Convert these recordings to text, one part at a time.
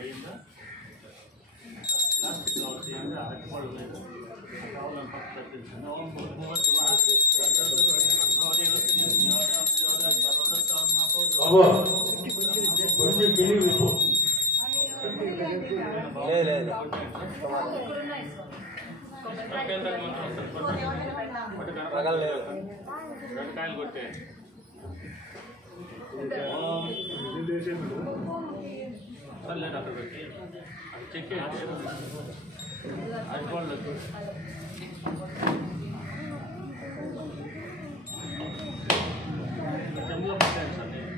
అయిందా plastic covers ఇవ్వండి అరటిపళ్ళు లేదు కావాలని పక్క తప్పించండి ఓం కొంచెం తెలివి లేదు కాయలు కొట్టే లేదు అక్కడ పెట్టి అది చెక్ అరటిపళ్ళకు చెంబులో పెట్టాను సార్ నేను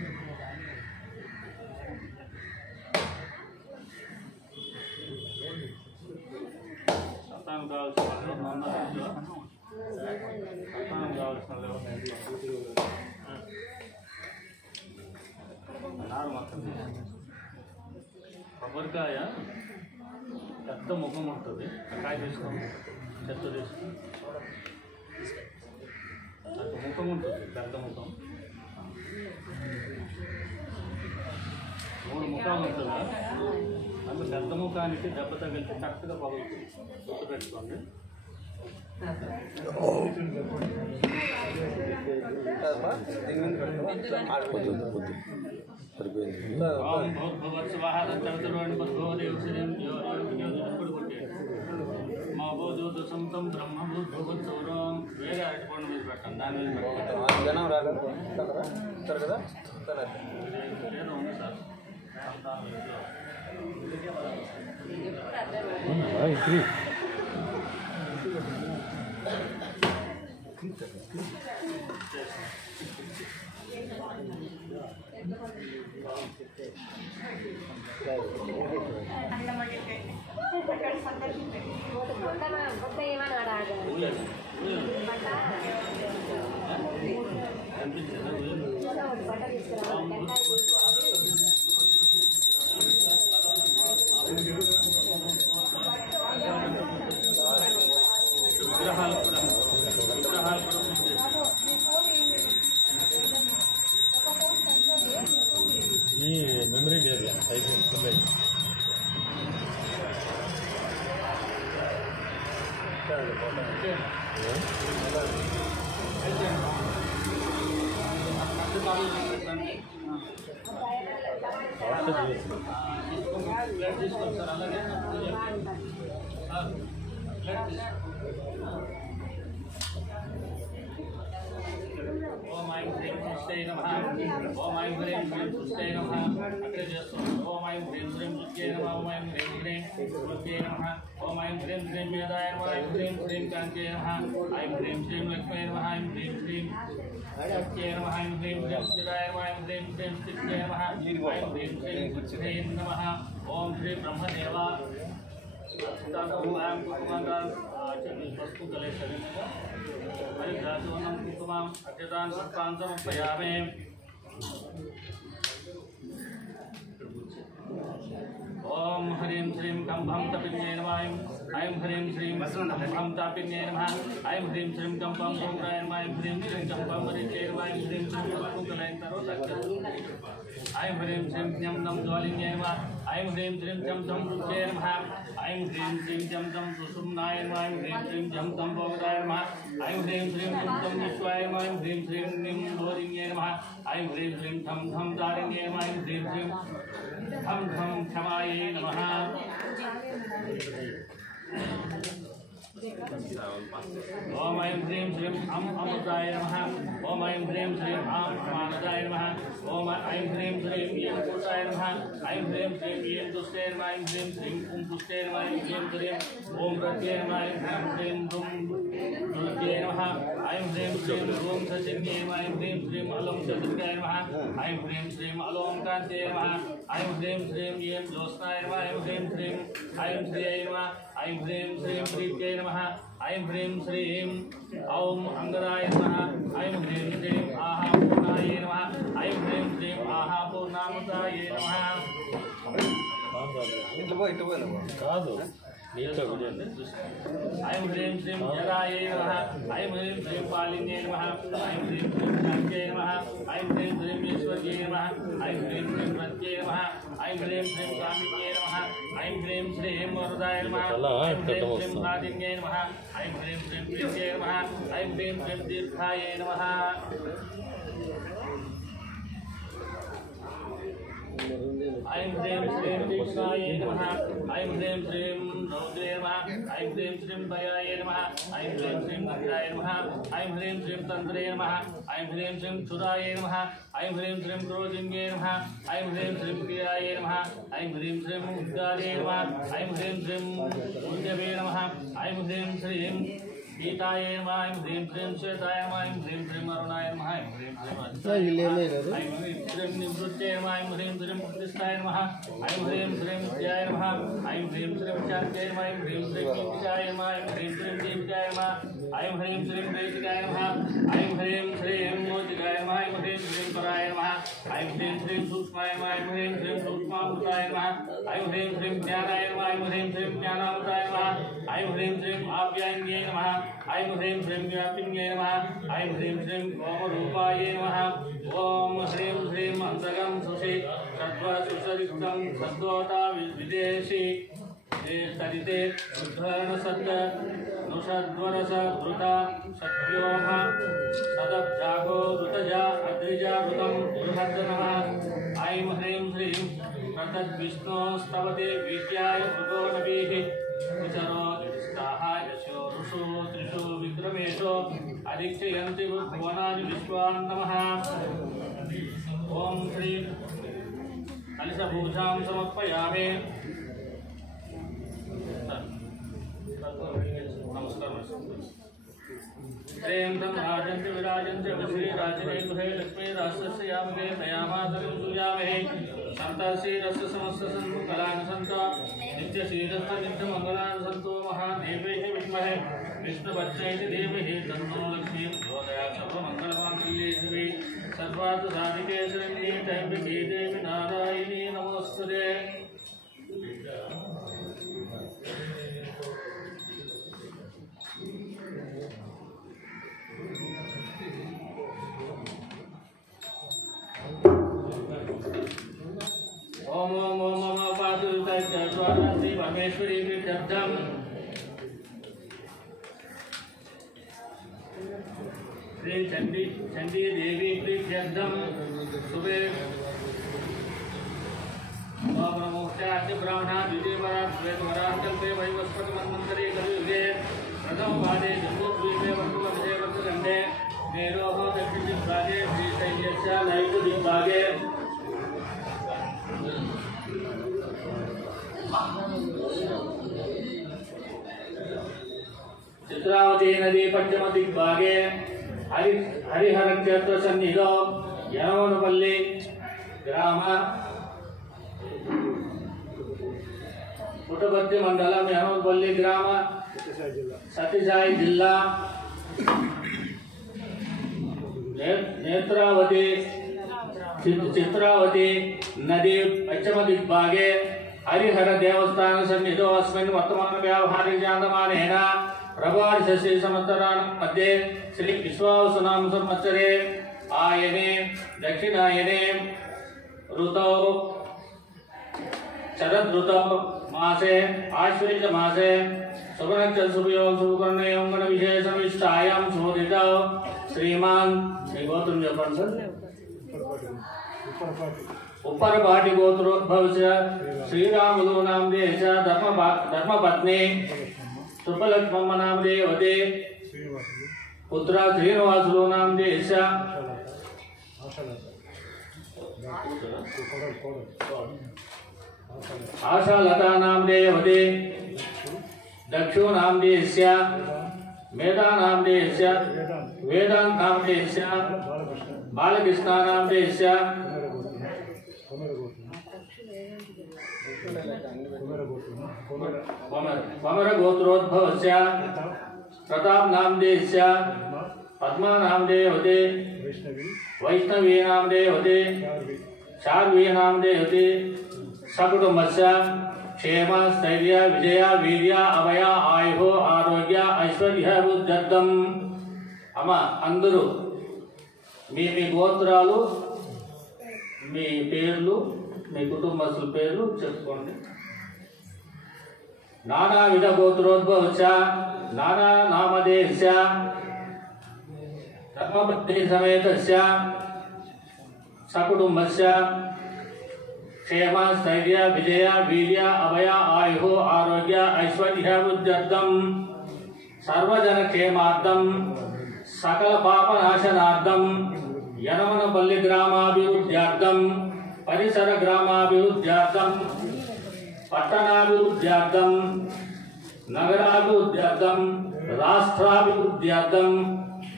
సంతానం కావాల్సిన వాళ్ళు సంతానం కావాల్సిన నారు మొత్తం కొబ్బరికాయ పెద్ద ముఖం ఉంటుంది కాయ తీసుకోండి చెత్త తీసుకుని అంత ముఖం ఉంటుంది పెద్ద ముఖం 3 ముఖాలు ఉంటుందా అంత పెద్ద ముఖానికి దెబ్బ తగిలితే కరెక్ట్గా పగులుతుంది గుర్తుపెట్టుకోండి మా బోధూత సొంతం బ్రహ్మభూతౌరం వేరే అరటిపండు మీద పెట్టండి దాని మీద పెట్టండి జనం రాలేదు కదా ఏదో ఉంది సార్ విగ్రహాలు కూడా ఈ మెమరీ లేదు అయిపోయింది తీసుకోండి సార్ అలాగే ఓం ఐం హ్రీం సుష్టే నమః ఓం ఐం హ్రీం శ్రీం సుష్టే నమః అక్కడే చేస్తున్నాం ఓం ఐం హ్రీం శ్రీం సుష్టే నమః ఓం ఐం హ్రీం శ్రీం సుష్టే నమః ఓం ఐం హ్రీం శ్రీం మేధాయ నమః ఐం హ్రీం శ్రీం కాంతే నమః ఐం హ్రీం శ్రీం లక్ష్మీ నమః ఐం హ్రీం శ్రీం సత్యే నమః ఐం హ్రీం శ్రీం స్థిరాయ నమః ఐం హ్రీం శ్రీం స్థితే నమః ఐం హ్రీం శ్రీం సుష్టే నమః ఓం శ్రీ బ్రహ్మదేవ పసుపు కలేసరి మరి దాసువనం కుంకుమం అత్యతాన్ సత్తాంతమర్పయామి ఓం హ్రీం శ్రీం కంభం తపిన్యై నమః ఐం హ్రీం శ్రీం కంభం తాపిన్యై నమః ఐం హ్రీం శ్రీం కంభం సోమరాయ నమః ఐం హ్రీం శ్రీం కంభం మరిచై నమః ఐం హ్రీం శ్రీం పసుపు కలైన తర్వాత ఐం హ్రీం శ్రీం జ్ఞం నం జ్వాలిన్యై నమః ఐం హ్రీం శ్రీం జం తం రుచే నమః ఐం హ్రీం శ్రీం జం తం సుషుమ్నాయ నమః ఐం హ్రీం శ్రీం జం తం భోగదాయ నమః ఐం హ్రీం శ్రీం జం తం విశ్వాయ నమః ఐం హ్రీం శ్రీం నిం ధోరిన్యై నమః ఐం హ్రీం శ్రీం ఠం ఠం దారిన్యై నమః ఐం హ్రీం శ్రీం ఠం ఠం క్షమాయై నమః ఓం ఐం హ్రీం శ్రీం అం అమృతాయ నమః ఓం ఐం హ్రీం శ్రీం ఆం మానదాయ నమః ఓం ఐం హ్రీం శ్రీం ఏం పూషాయ నమః ఐం హ్రీం శ్రీం ఏం దుష్టే నమః ఐం హ్రీం శ్రీం కుంభ పుష్టే నమః ఐం హ్రీం శ్రీం ఓం ప్రత్యే నమః ఐం హ్రీం శ్రీం దుం దుర్గే నమః ఐం హ్రీం శ్రీం ఓం సచిన్యే నమః ఐం హ్రీం శ్రీం అలం చతుర్గాయ నమః ఐం హ్రీం శ్రీం అలోం కాంతే నమః ఐం హ్రీం శ్రీం ఏం జ్యోత్స్నాయ నమః ఐం హ్రీం శ్రీం ఐం శ్రీయై నమః ఐం హ్రీం శ్రీం ప్రీత్యై నమః ఐం హ్రీం శ్రీం ఔం అంగదాయ నమః ఐం హ్రీం శ్రీం ఆహా పూర్ణాయ నమః ఐం హ్రీం శ్రీం ఆహా పూర్ణామృతాయ నమః కాదు ऐं ह्रीं श्रीं जरायै नमः ऐं ह्रीं श्रीं पालिन्यै नमः ऐं ह्रीं श्रीं शान्त्यै नमः ऐं ह्रीं श्रीं ईश्वर्यै नमः ऐं ह्रीं श्रीं प्रत्यै नमः ऐं ह्रीं श्रीं स्वामिन्यै नमः ऐं ह्रीं श्रीं वरदाय नमः ऐं ह्रीं श्रीं स्वादिन्यै नमः ऐं ह्रीं श्रीं प्रीत्यै नमः ऐं ह्रीं श्रीं दीर्घायै नमः ऐं ह्रीं श्रीं तीक्ष्णायै नमः ऐं ह्रीं श्रीं रौद्रे नमः ऐं ह्रीं श्रीं भयाय नमः ऐं ह्रीं श्रीं गन्धाय नमः ऐं ह्रीं श्रीं तन्त्रे नमः ऐं ह्रीं श्रीं क्षुराय नमः ऐं ह्रीं श्रीं क्रोधिन्ये नमः ऐं ह्रीं श्रीं प्रियाय नमः ऐं ह्रीं श्रीं उद्गारे नमः ऐं ह्रीं श्रीं उद्यवे नमः ऐं ह्रीं श्रीं गीताय नमः ऐं ह्रीं श्रीं श्वेताय नमः ऐं ह्रीं श्रीं अरुणाय नमः ऐं ह्रीं श्रीं ऐं ह्रीं श्रीं निवृत्ते नमः ऐं ह्रीं श्रीं प्रतिष्ठाय नमः ऐं ह्रीं श्रीं विद्याय नमः ऐं ह्रीं श्रीं शान्त्यै नमः ऐं ह्रीं श्रीं दीपिकाय नमः ऐं ह्रीं श्रीं दीपिकाय नमः ऐं ह्रीं श्रीं प्रीतिकाय नमः ऐं ह्रीं श्रीं मोदिकाय नमः ऐं ह्रीं श्रीं पराय नमः ऐं ह्रीं श्रीं सूक्ष्माय नमः ऐं ह्रीं श्रीं सूक्ष्मामृताय नमः ऐं ह्रीं श्रीं ज्ञानाय नमः ऐं ह्रीं श्रीं ज्ञानामृताय नमः ऐं ह्रीं श्रीं आप्यायन्यै नमः ऐं ह्रीं श्रीं व्यापिन्यै नमः ऐं ह्रीं श्रीं ओमरूपाय नमः ॐ ह्रीं श्रीं अन्तगं सुषि सत्त्वा सुसरिक्तं सद्गोता विदेशी सरिते उद्धरणसत् नुषद्वरस धृता सत्योः सदब्जागो ऋतजा अद्रिजा ऋतं बृहद् नमः ऐं ह्रीं श्रीं तद्विष्णोस्तवते विद्याय भृगो नवीः विचरो युधिष्ठाः यशो ऋषो त्रिषु विक्रमेशो अधिक्षयन्ति भुवनानि विश्वान् नमः ॐ श्रीं कलशपूजां समर्पयामि नमस्कार श्रीं तं राजन्ति विराजन्ति श्रीराजने गृहे लक्ष्मी राष्ट्रस्य यामहे नयामातरं सूयामहे सन्तशीरस्य समस्त सन्मुखलानि सन्तो नित्यशीलस्थ नित्यमङ्गलानि सन्तो महादेवेः विद्महे विष्णुपत्न्यै धीमहि तन्नो लक्ष्मी प्रचोदयात् सर्वमङ्गलमाङ्गल्ये शिवे सर्वार्थसाधिके शरण्ये त्र्यम्बके देवी नारायणी नमोस्तुते ओम ओम ओम ओम पातु तत्त्वानंति परमेश्वरी शब्दम श्री चंडी देवी शब्दम सुबे ओम नमो चार्य ब्राह्मणा द्वितीय वरा श्वेत वरा कल्पे वैवस्पति मन्वन्तरे कलियुगे प्रथम पादे जम्बूद्वीपे वर्तमध्ये वर्तगण्डे मेरोः दक्षिणदिग्भागे श्रीशैल्यस्य नैऋत्यदिग्भागे चित्रावती नदी पश्चिम दिग्भागे हरिहर क्षेत्र सन्निधौ यनवनपल्ली ग्राम पुटपर्ति मंडलम यनवनपल्ली ग्राम सत्यसाई जिल्ला नेत्रावती चित्रावती नदी पश्चिम दिग्भागे हरिहर देवस्थान सन्निधौ अस्मिन् वर्तमान व्यावहारिक जातमानेन प्रभाषश्री संवत्सराणां मध्ये श्री विश्वावसुनाम संवत्सरे आयने दक्षिणायने ऋतौ शरद ऋतौ मासे आश्विन मासे शुभनक्षत्र शुभयोग शुभकर्णयों गण विशेष विशिष्टायां शोधितौ श्रीमान गोत्रं చెప్పండి सर उपरपाटी गोत्रोद्भवस्य श्रीरामुलु नामधेयः धर्मपत्नी सुब्बलक्ष्मम्म नामधेयवती पुत्र श्रीनिवासुलु नामधेयस्य आशालता नामधेयवती दक्षु नामधेयस्य मेधा नामधेयस्य वेदांत नामधेयस्य बालकृष्ण नामधेयस्य वमर गोत्रोद्भवस्य प्रताप नामधेयस्य पद्मा नामधेयवती वैष्णवी नामधेयवती शार्वी नामधेयवती सकुटुम्बस्य क्षेम स्थैर्य विजय वीर्य अभय आयु आरोग्य ऐश्वर्य वृद्ध्यर्थम అమ్మ అందరూ మీ మీ గోత్రాలు మీ పేర్లు మీ కుటుంబస్తుల పేర్లు చెప్పుకోండి. నానావిధ గోత్రోద్భవస్య నానా నామధేయస్య ధర్మపత్ని సమేతస్య సకుటుంబస్య क्षेम स्थैर्य विजय वीर्य अभय आयु आरोग्य ऐश्वर्य वृद्ध्यर्थम सर्वजन क्षेमार्थम सकल पापनाशनार्थम यनमनपल्ली ग्रामाभिवृद्ध्यर्थम परिसर ग्रामाभिवृद्ध्यर्थम पट्टणाभिवृद्ध्यर्थम नगराभिवृद्ध्यर्थम राष्ट्राभिवृद्ध्यर्थम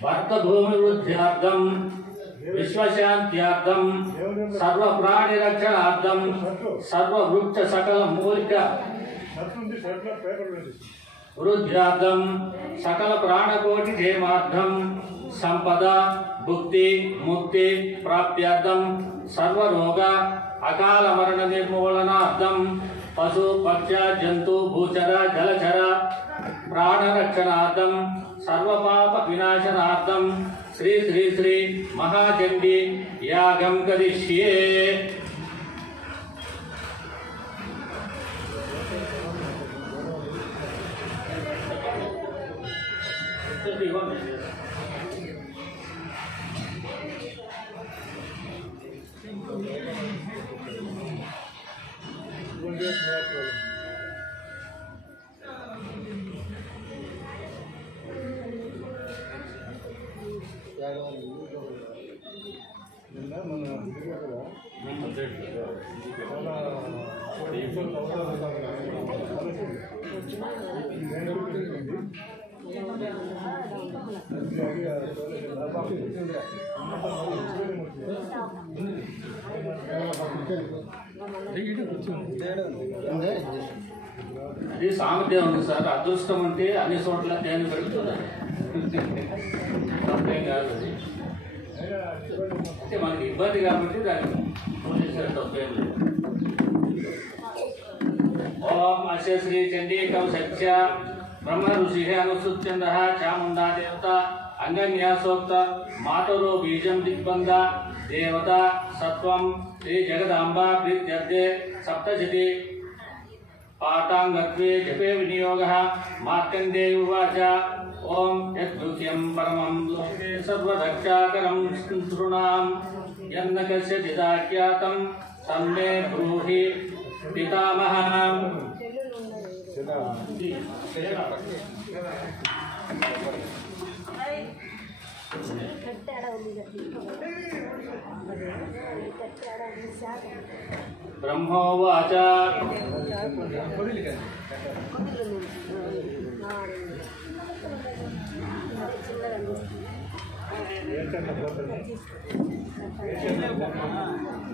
भरतभूमिवृद्ध्यर्थम विश्वशांत्यार्थम सर्व प्राणी रक्षणार्थम सर्व वृक्ष सकल मूलिक वृद्ध्यार्थम सकल प्राणकोटि क्षेमार्थम संपदा भुक्ति मुक्ति प्राप्त्यार्थम सर्व रोग अकाल मरण निर्मूलनार्थम पशु पक्ष जंतु भूचर जलचर प्राण रक्षणार्थम सर्व पाप विनाशनार्थम श्री श्री श्री महाचंडी यागम करिष्ये. అది సామర్థ్యం ఉంది సార్. అదృష్టం అంటే అన్ని చోట్ల తేనె పెరుగుతుంది, తప్పేం కాదు. అది అంటే మనకి ఇబ్బంది కాబట్టి దాన్ని పూజించడం తప్పేం లేదు. ఓం అస్య శ్రీ చండీకం సత్య బ్రహ్మ ఋషి అనుసృత్యంద చాముండా దేవత అంగన్యాసోక్త మాతరో బీజం దిగ్బంధ దేవత సత్వం శ్రీ జగదాంబ ప్రీత్యర్థే సప్తశతి पाठांगत्वे जपे विनियोगः मार्कण्डेय उवाच ओम यद्दुह्यं परमं लोके सर्वरक्षाकरं शृणुनां यन्न कस्यचिदाख्यातं तन्मे ब्रूहि पितामहः. ब्रह्मोवाच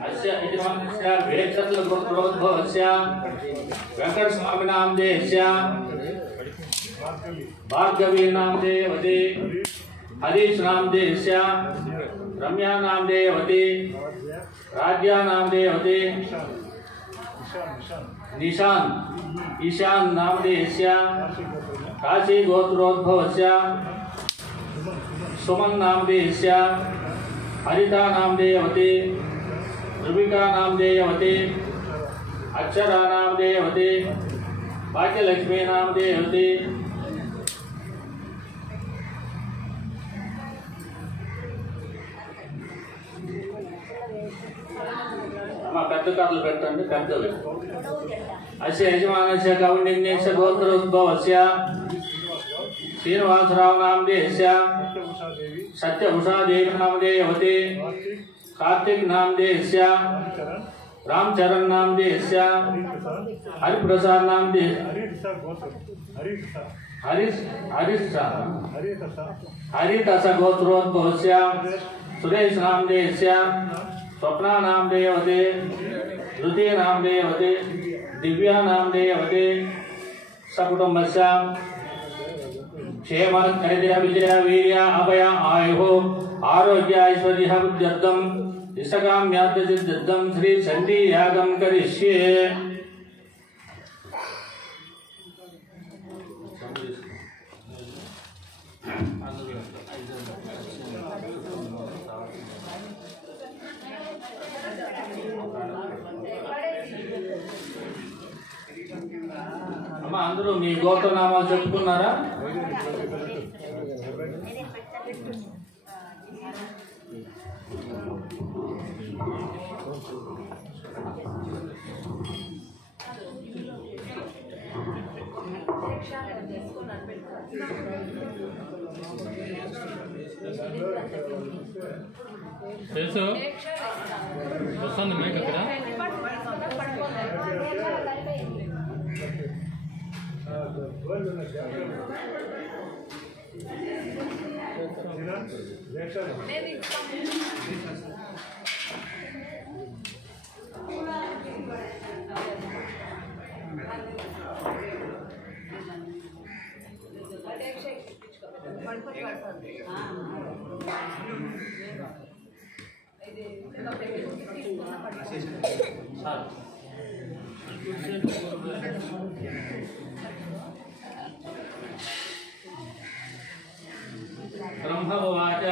अस्य यजमानस्य वेक्षत्रगोत्रोद्भवस्य वेङ्कटस्वामिनां देहस्य भार्गवीनां देवते हरीशनां देहस्य रम्यानां देवते राज्यानां देवते निशान ईशान नामदेयस्य काशी गोत्रोद्भवस्य सुमन नामदेयस्य हरिता नामदेयवते रुबिका नामदेयवते अक्षरा नामदेयवते भाग्यलक्ष्मी नामदेयवते పెద్ద కథలు పెట్టండి పెద్దలు. అస్య యజమానస్య కౌండిన్యస్య గోత్రోద్భవస్య శ్రీనివాసరావు నామదేయస్య సత్యభూషాదేవి నామదేయవతే కార్తిక్ నామదేయస్య రామచరణ్ నామదేయస్య హరిప్రసాద్ నామదేయ हरितस गोत्रोद्भवस्य सुरेश नामदेयस्य स्वप्ना नामदेयवते धृति नामदेयवते दिव्या नामदेयवते सकुटुम्बस्य क्षेम स्थैर्य विजय वीर्य अभय आयुः आरोग्य ऐश्वर्य वृद्ध्यर्थम इष्टकाम्यार्थसिद्ध्यर्थम श्री चंडी यागं करिष्ये. అందరూ మీ గోత్రనామాలు చెప్పుకున్నారా? తెలుసు వస్తుంది మైక్ అక్కడ. బ్రహ్మవాచ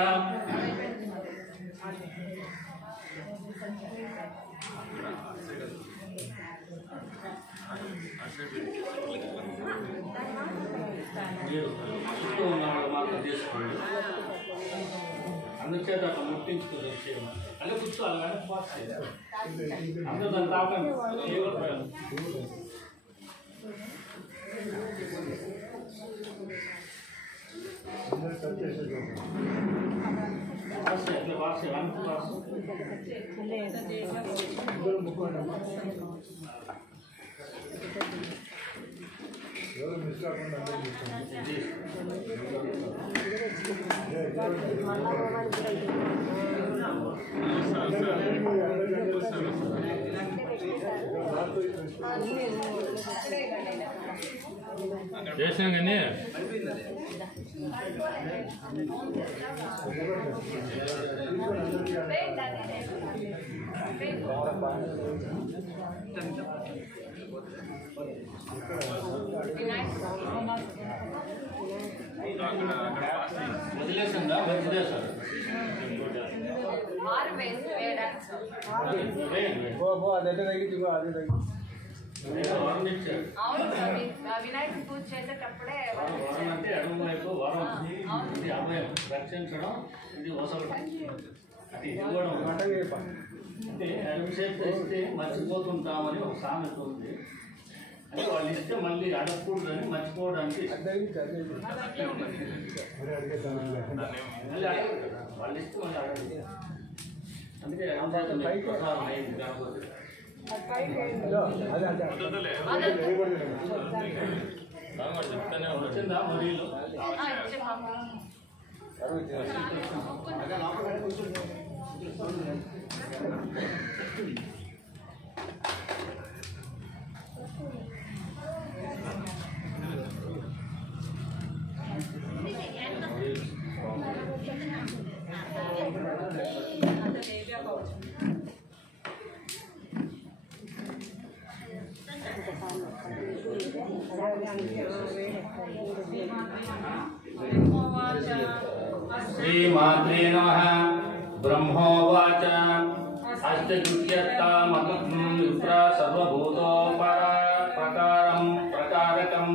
చుట్టూ ఉన్నవాడు మాత్రం చేసుకోండి. అందుచేత అట్లా ముట్టించుకుని వచ్చేయడం అలా కూర్చోవాలి కానీ పాస్ చేయాలి. అందరూ దాన్ని తాకండి. చేసాం కానీ వదిలేసిందా? వదిలేసారు. వినాయక పూజ చేసేటప్పుడే వరం అంటే అడుగు వైపు వరం, ఇది అభయం, రక్షించడం, ఇది వసలడం, అది ఇవ్వడం. అంటే అభిషేకం చేస్తే మర్చిపోతుంటామని ఒక సామెత ఉంది. అంటే వాళ్ళు ఇస్తే మళ్ళీ అడగకూడదని మర్చిపోవడానికి వాళ్ళు ఇస్తే మళ్ళీ అడగదు. అందుకే ప్రసాదం అయింది కాకపోతే వచ్చిందా మరీలో శ్రీమాత్రే నమః. బ్రహ్మోవాచ అష్టగుహ్యత్తామృత్ర సర్వభూతోపకారం ప్రకారకం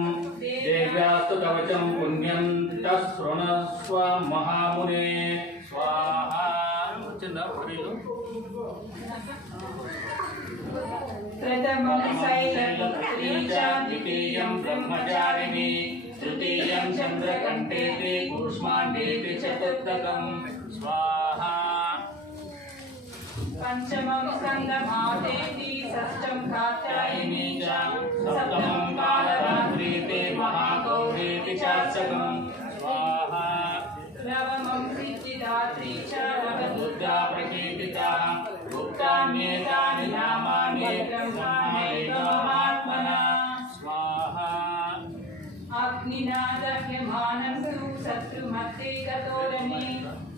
దేవ్యాస్తు కవచం పుణ్యం తశృణస్వ మహామునే స్వాహ. వచ్చిందా పరీలు? ప్రథమం శైలం త్రీచాం ద్వితీయం బ్రహ్మచారిణి తృతీయం చంద్రకంఠేతి కూష్మాండేతి చతుర్థకం స్వాహ. పంచమం సంగమాదేతి షష్టం కాత్యాయని చ సప్తమం కాలరాత్రీతే మహాగౌరీతి చార్చకం స్వాహ. నవమం సిద్ధిదాత్రీ చ దుర్గా ప్రకీర్తితా గుప్తాన్యేతాని నామాని బ్రహ్మాత్మనా స్వాహ. అగ్నినా దహ్యమానం తు శత్రుమత్తే గతోరణే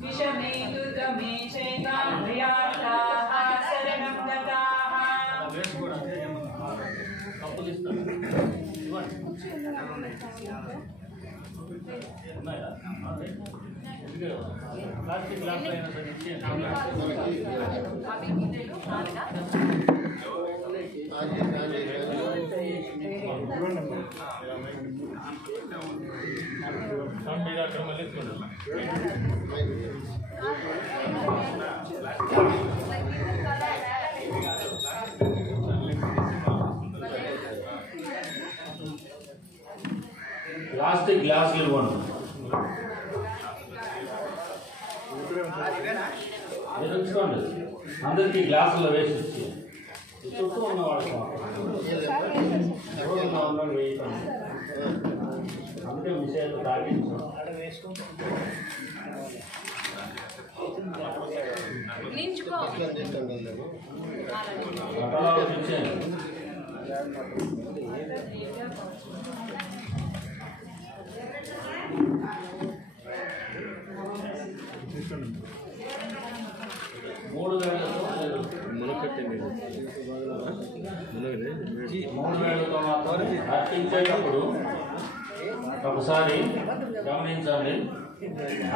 విషమే దుర్గమే చైతాన్యార్థాః శరణం గతాః. కప్పులు ఇస్తాను. ఉన్నాయా? ప్లాస్టిక్ గ్లాస్ అయినా సరే ఇచ్చేయండి. అవి గిన్నెలు నాలుగా ప్లాస్టిక్ గ్లాసులు ఇవ్వండి. మీరు ఉంచుకోండి, అందరికీ గ్లాసుల్లో వేసి ఇచ్చి చుట్టూ ఉన్న వాళ్ళకి వేయకండి. అందుకే విషయాలు తాగించాం. నించుకో ఇచ్చేయండి. మూడు వేలతో మాత్రం అర్పించేటప్పుడు ఒకసారి గమనించండి.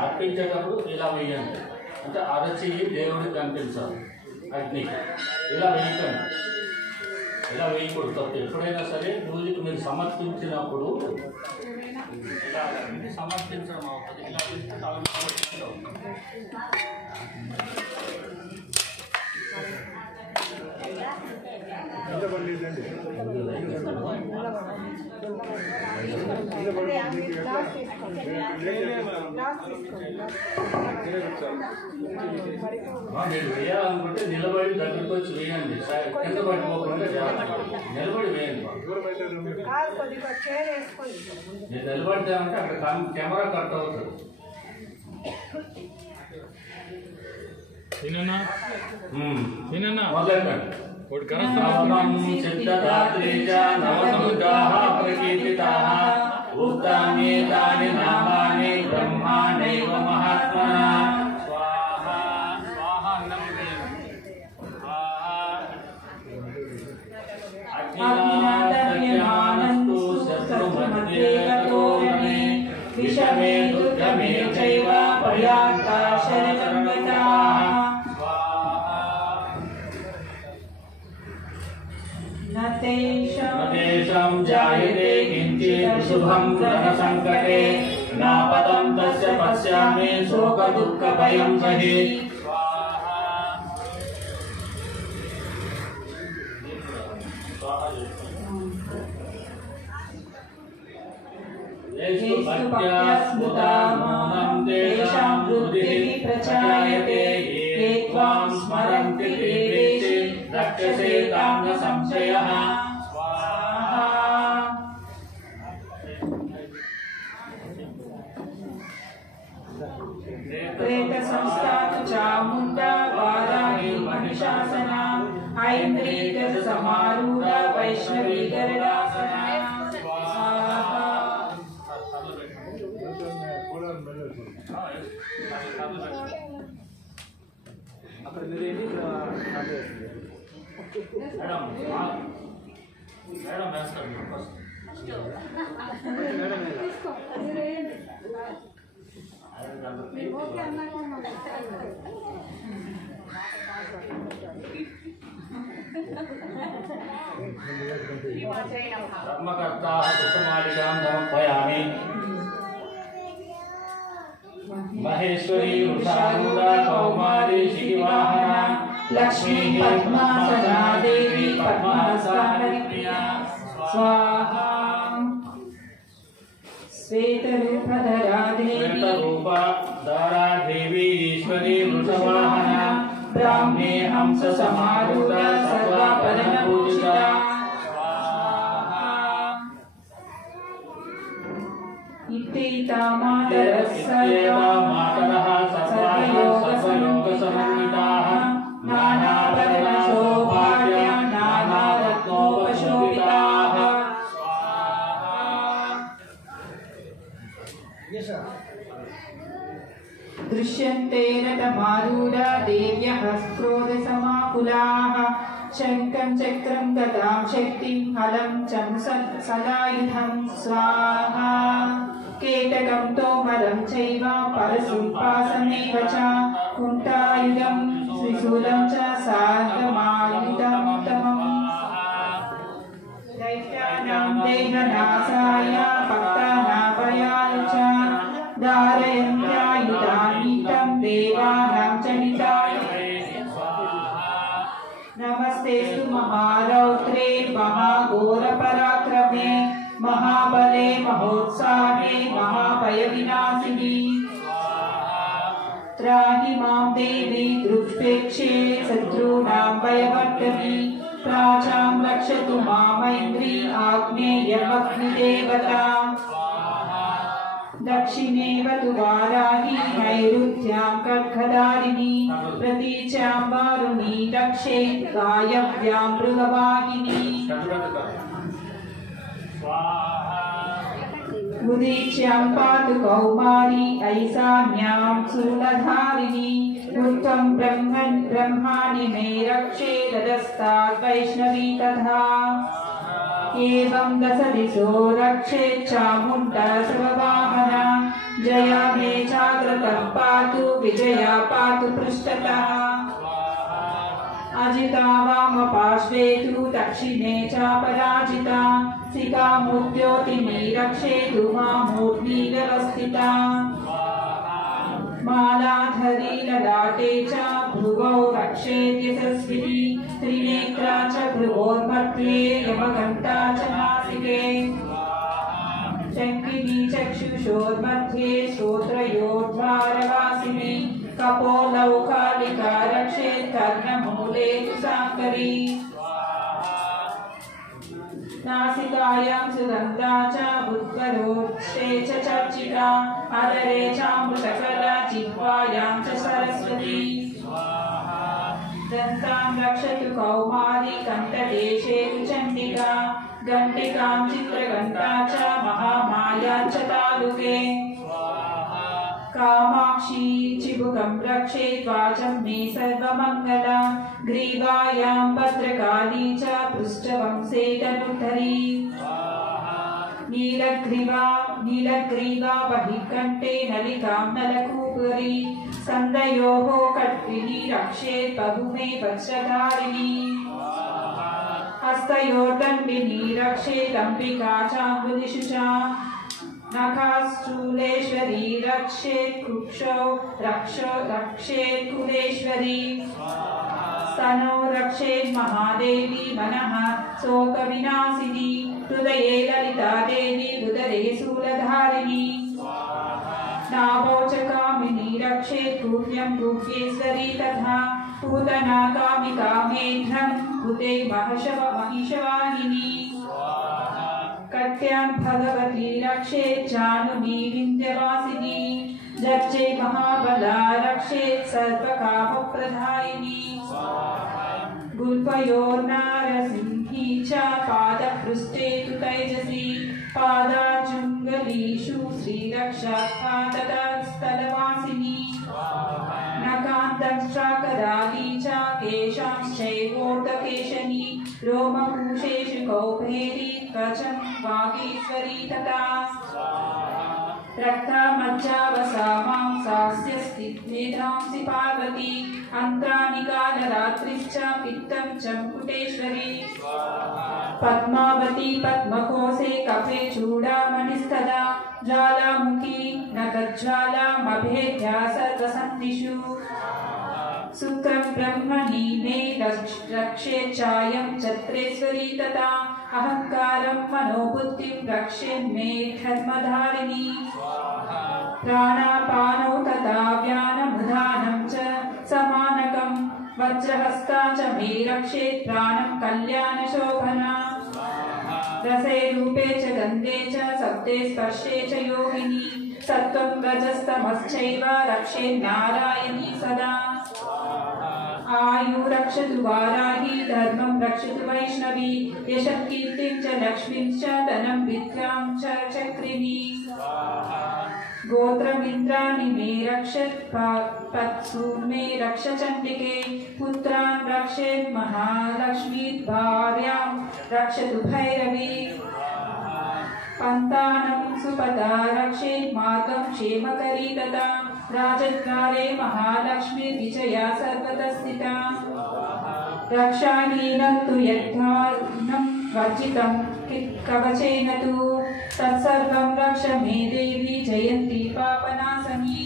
అర్పించేటప్పుడు ఇలా వేయండి, అంటే అరచి దేవుడికి కనిపించాలి. అగ్ని ఇలా వేయకండి, ఇలా వేయకూడదు. తప్పు. ఎప్పుడైనా సరే పూజకి మీరు సమర్పించినప్పుడు ఇలా సమర్పించడం అవుతుంది. ఇలా వేస్తే మీరు వేయాలనుకుంటే నిలబడి దగ్గరికి వచ్చి వేయండి. కింద పడిపోకుండా నిలబడి వేయండి. మీరు నిలబడితే అంటే అక్కడ కెమెరా కట్ అవుతుంది. మొదలెట్టండి. నవసముద్రాః ప్రకీర్తితాః ఉక్తాన్యేతాని నామాని బ్రహ్మాణైవ మహాత్మనా. స్వాహా స్వాహా అగ్నినాదయమానస్తు శత్రుమధ్యే గతోరణే విషమే దుర్గమే చైవ పర్యాప్తా శరణంగతాః. నతేషాం జాయతే కించిత్ శుభం గ్రహసంకటే నాపదం తస్య పశ్యామి శోక దుఃఖ భయం సహి. భక్త్యాస్మృతామోనం తేషాం హృది ప్రచాయతే ఏ త్వాం స్మరంతి దేవేశే రక్షసే తాంగ సంశయః. స్వాహా. ప్రేత సంస్థాతు చాముండా వారాహి మహిషాసన ఐంద్రీక సమారూఢ వైష్ణవీ గరుడాసన. అక్కడ మీరేంటి మేడం మేడం వేస్తారు ధర్మకర్తా కుసుమాలికాం సమర్పయామి. మహేశ్వరీ వృషారూఢా కౌమారీ శివాహన లక్ష్మీ పద్మాసనా దేవి పద్మహస్తాహరిప్రియా. స్వాహా. శ్వేతరూపధరా దేవి ఈశ్వరీ వృషవాహన బ్రాహ్మీ హంస సమారూఢ సర్వాభరణ పూజితా. మాతరః సర్వయోగ సమన్వితాః నానాభరణ శోభార్య నానారత్నోపశోభితాః. దృశ్యంతే రథమారూఢా దేవ్యః క్రోధ సమాకులాః శంఖం చక్రం గదాం శక్తిం హలం చం సదాయుధం. స్వాహా. केटकं तोमरं चैव परशुपासमेव च कुण्ठायुधं त्रिशूलं च सार्धमायुधमुत्तमम् दैत्यानां देहनाशाय भक्तानाभयाय च धारयन्त्यायुधानि तं देवानां च निधाय नमस्तेस्तु महारौद्रे महाघोरपराक्रमे महाबले महोत्साहे महाभयविनाशिनी त्राहि मां देवी दुष्प्रेक्षे शत्रूणां भयवर्धनि प्राचां रक्षतु मामैन्द्री आग्नेयमग्निदेवता दक्षिणेवतु वाराही नैऋत्यां खड्गधारिणी प्रतीच्यां वारुणी दक्षे गायव्यां मृगवाहिनी उदीच्यां पातु कौमारी ऐशान्यां शूलधारिणी ऊर्ध्वं ब्रह्माणि मे रक्षे तदस्ताद् वैष्णवी तथा एवं दशदिशो रक्षे चामुण्डा सर्ववाहना जया मे जाग्रतं पातु विजया पातु पृष्ठतः अजिता वामपार्श्वे तु दक्षिणे च पराजिता सिकामुद्योति मे रक्षेतु मामूर्ध्नि व्यवस्थिता मालाधरी ललाटे च भ्रुवौ रक्षेद्यशस्विनी त्रिनेत्रा च भ्रुवोर्मध्ये यमघण्टा च नासिके शङ्किनी चक्षुषोर्मध्ये श्रोत्रयोर्द्वारवासिनी कपोलौ कालिका रक्षेत् कर्णमूले तु साङ्करी नासिकायां सुगन्धा च बुद्गरोक्षे च चर्चिता अदरे चामृतकला जिह्वायां च सरस्वती दन्तां रक्षतु कौमारी कण्ठदेशे तु चण्डिका घण्टिकां चित्रघण्टा च महामाया च तालुके कामाक्षी चिबुकं रक्षेत् वाचं मे सर्वमङ्गला ग्रीवायां भद्रकाली च पृष्ठवंशे धनुर्धरी नीलग्रीवा बहिर्कण्ठे नलिकां नलकूपरी सन्धयोः कट्विनी रक्षेत् बहुमे वज्रधारिणी हस्तयोर्दण्डिनी रक्षेत् अम्बिका चाङ्गुलिषु च नखाश्चूलेश्वरी रक्षेत् कुक्षौ रक्षेत् कुलेश्वरी स्तनौ रक्षेत् महादेवी मनः शोकविनाशिनी हृदये ललिता देवी उदरे शूलधारिणी नाभौ च कामिनी रक्षेत् गुह्यं गुह्येश्वरी तथा पूतना कामिका मेघ्नं हुते महिषवाहिनी कट्यां भगवती रक्षेत् जानुनी विन्ध्यवासिनी जर्जे महाबला रक्षेत् सर्वकामप्रदायिनी गुल्फयोर्नारसिंही च पादपृष्ठे तु तैजसी पादाजुङ्गलीषु श्रीरक्षा पादतस्थलवासिनी नकान्तंष्ट्राकराली च केशांश्चैवोर्धकेशनी रोमपूषेषु कौपेरी त्वचं वागीश्वरी तथा रक्तमज्जावसामांसास्य स्थितमेधांसि पार्वती अन्त्रानिकालरात्रिश्च पित्तं च मुकुटेश्वरी पद्मावती पद्मकोशे कफे चूडामणिस्तदा ज्वालामुखी नखज्वालामभेद्या सर्वसन्निषु शुक्रं ब्रह्मणि मे रक्षेत् चायं छत्रेश्वरी तथा अहंकारं मनोबुद्धिं रक्षेन्मे धर्मधारिणी प्राणापानौ तथा व्यानमुदानं च समानकं वज्रहस्ता च मे रक्षेत् प्राणं कल्याणशोभना रसे रूपे च गन्धे च शब्दे स्पर्शे च योगिनी सत्त्वं रजस्तमश्चैव रक्षेन्नारायणी सदा आयु रक्षतु वाराही धर्मं रक्षतु वैष्णवी यशः कीर्तिं च लक्ष्मीं च धनं विद्यां च चक्रिणी गोत्रमिन्द्राणि मे रक्षेत् पत्सून् मे रक्ष चण्डिके पुत्रान् रक्षेत् महालक्ष्मी भार्यां रक्षतु भैरवी పంతానం సుపదా రక్షేత్ మార్గం క్షేమకరీ తదా రాజద్వారే మహాలక్ష్మి విజయా సర్వదా స్థితా రక్షాహీనం తు యద్ధానం వర్జితం కవచేన తు తత్సర్వం రక్ష మే దేవి జయంతి పాపనాశని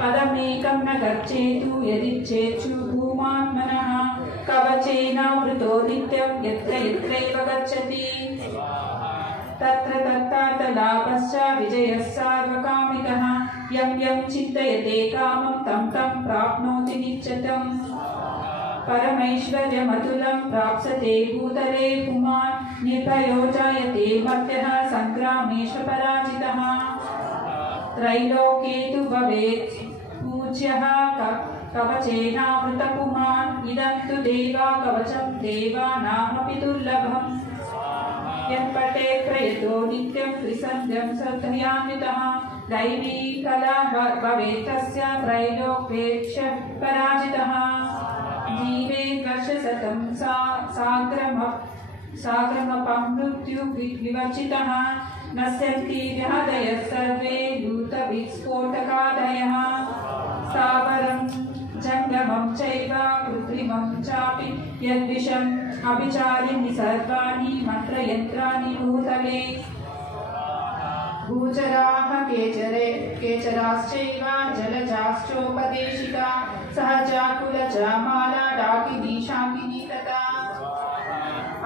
పదమేకం న గచ్చేతు యదిచ్చేచ్చు భూమాత్మనః కవచేనావృతో నిత్యం యత్ర యత్రైవ గచ్చతి తత్ర తత్తార్థలాభశ్చ విజయः సార్వకామికः యం యం చింతయతే కామం తం తం ప్రాప్నోతి నిశ్చితం परमैश्वर्यमतुलं प्राप्स्यते भूतले पुमान् निर्भयो जायते मर्त्यः सङ्ग्रामेषु पराजितः त्रैलोके तु भवेत् पूज्यः कवचेनावृतपुमान् इदं तु देवा कवचं देवानामपि दुर्लभम् यत्पठे प्रयतो नित्यं त्रिसन्ध्यं श्रद्धयान्वितः दैवी कला भवेत् तस्य त्रैलोक्येक्ष पराजितः जीवे वर्षशतं साग्रमपं मृत्यु विवर्जितः नश्यन्ति व्याधयः सर्वे लूतविस्फोटकादयः स्थावरं जङ्गमं चैव कृत्रिमं चापि यद्विषम् अभिचारिणि सर्वाणि मन्त्रयन्त्राणि भूतले भूचराः केचराश्चैव जलजाश्चोपदेशिका सहजाकुलजामाला डाकिनी शाकिनी तथा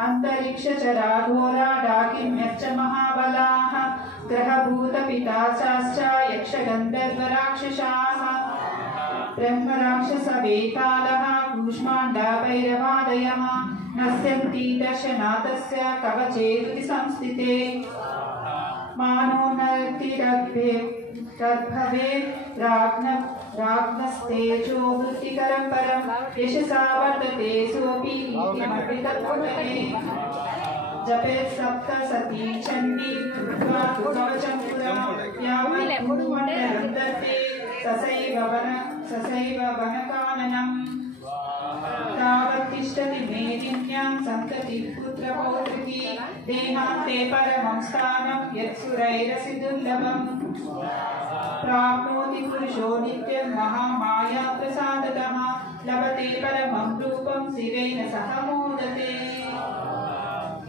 अन्तरिक्षचराघोरा डाकिन्यश्च महाबलाः ग्रहभूतपिताचाश्च यक्षगन्धर्वराक्षसाः ब्रह्मराक्षसवेतालः कूष्माण्डभैरवादयः नश्यन्ति दर्शनाथस्य कवचे हृदि संस्थिते मानो नर्तिरभ्ये राज्ञस्तेजो वृत्तिकरं परं यशसा वर्धते सोऽपि इति तत्त्वमे जपेत् सप्तसती चण्डी कवचं पुरा यावन्मण्डलं दत्ते ससैव वनकाननम् तावत्तिष्ठति मेदिन्यां सन्ततिः पुत्रपौत्रिकी देहान्ते परमं स्थानं यत्सुरैरसि दुर्लभम् प्राप्नोति पुरुषो नित्यं महामाया प्रसादतः लभते परमं रूपं शिवेन सह मोदते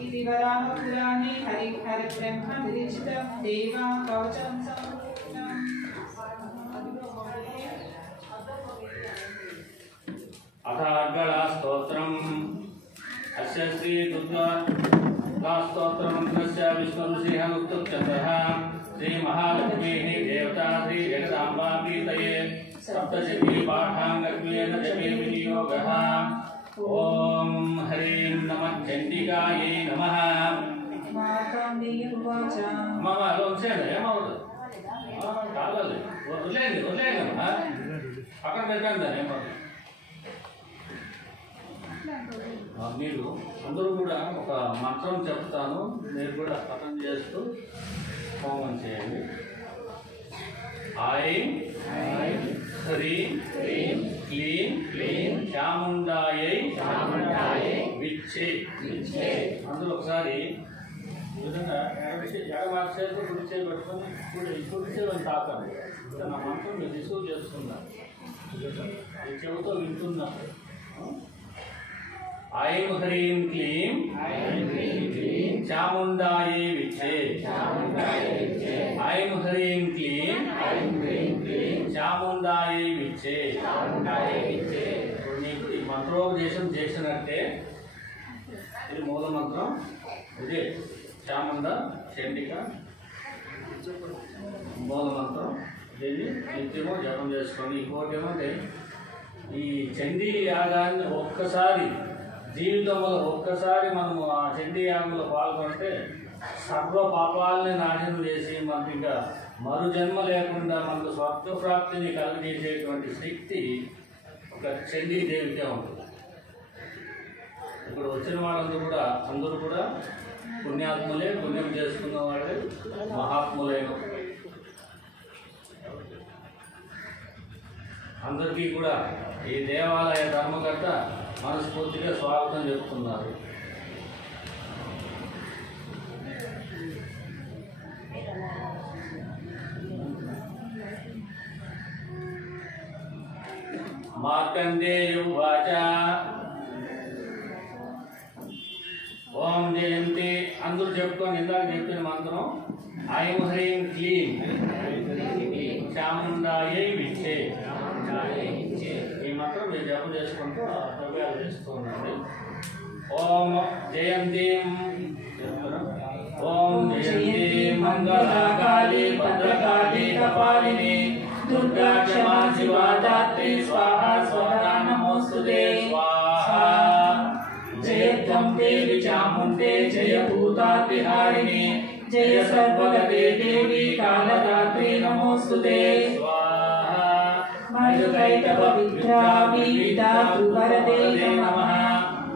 इति वराहपुराणे हरिब्रह्म विरचितं देवा कवचं संपूर्णम् अथार्गळास्तोत्रम् अस्य श्री दुर्गास्तोत्रमन्त्रस्य विष्णुऋषिः श्री महालक्ष्मीः देवता श्री जगदाम्बा प्रीतये सप्तशती पाठाङ्गत्वेन जपे विनियोगः ॐ हरीं नमः चण्डिकायै नमः मम लोंसेने मौद कालले वदलेंगे अక్కడ పెట్టండి మీరు అందరూ కూడా ఒక మంత్రం చెప్తాను మీరు కూడా పఠనం చేస్తూ హోమం చేయండి ఐం హ్రీం క్లీం చాముండాయై విచ్చే అందులో ఒకసారి ఈ విధంగా ఎడమార్చేసి కుడిచే పెట్టుకొని కుడిచేవని తాకండి నా మంత్రం మీరు రిసీవ్ చేస్తున్నారు ఈ చెవితో వింటున్నారు ఐం హ్రీం క్లీం చాముండాయై విచ్చే ఐం హ్రీం క్లీం చాముండాయై విచ్చే ఇప్పుడు నీకు ఈ మంత్రోపదేశం చేసినట్టే ఇది మూల మంత్రం ఇదే చాముండ చండిక మూల మంత్రం దీన్ని నిత్యము జపం చేసుకోండి ఇంకోటి ఏమంటే ఈ చండీ యాగాన్ని ఒక్కసారి జీవితంలో ఒక్కసారి మనము ఆ చండీ యాగంలో పాల్గొంటే సర్వ పాపాలని నాశనం చేసి మనకి ఇంకా మరు జన్మ లేకుండా మనకు స్వర్గప్రాప్తిని కలిగజేసేటువంటి శక్తి ఒక చండీ దేవికే ఉంటుంది. ఇప్పుడు వచ్చిన వాళ్ళందరూ కూడా పుణ్యాత్ములే, పుణ్యం చేసుకున్న వాళ్ళే మహాత్ములైన అందరికీ కూడా ఈ దేవాలయ ధర్మకర్త మనస్ఫూర్తిగా స్వాగతం చెప్తున్నారు. మార్కండేయ ఉవాచ ఓం జయంతి అందరూ చెప్పుకొని ఇందాక చెప్పిన మంత్రం ఐం హ్రీం క్లీం చాముండాయై విచ్చే ఈ మంత్రం మీరు జపం చేసుకుంటూ హృదయాలు చేస్తూ ఉండండి. ఓం జయంతిం ఓం జయంతిం మంగళకాళీ భద్రకాళీ కపాలిని దుర్గా క్షమా శివా దాత్రి స్వాహా స్వదా నమోస్తుతే స్వాహా. జయత్వం దేవి చాముండే జయ భూతాత్రిహారిణి జయ సర్వగతే దేవి కాళరాత్రి నమోస్తుతే స్వాహా. మయుకైతవ విద్రావి విదాతు వరదే నమః.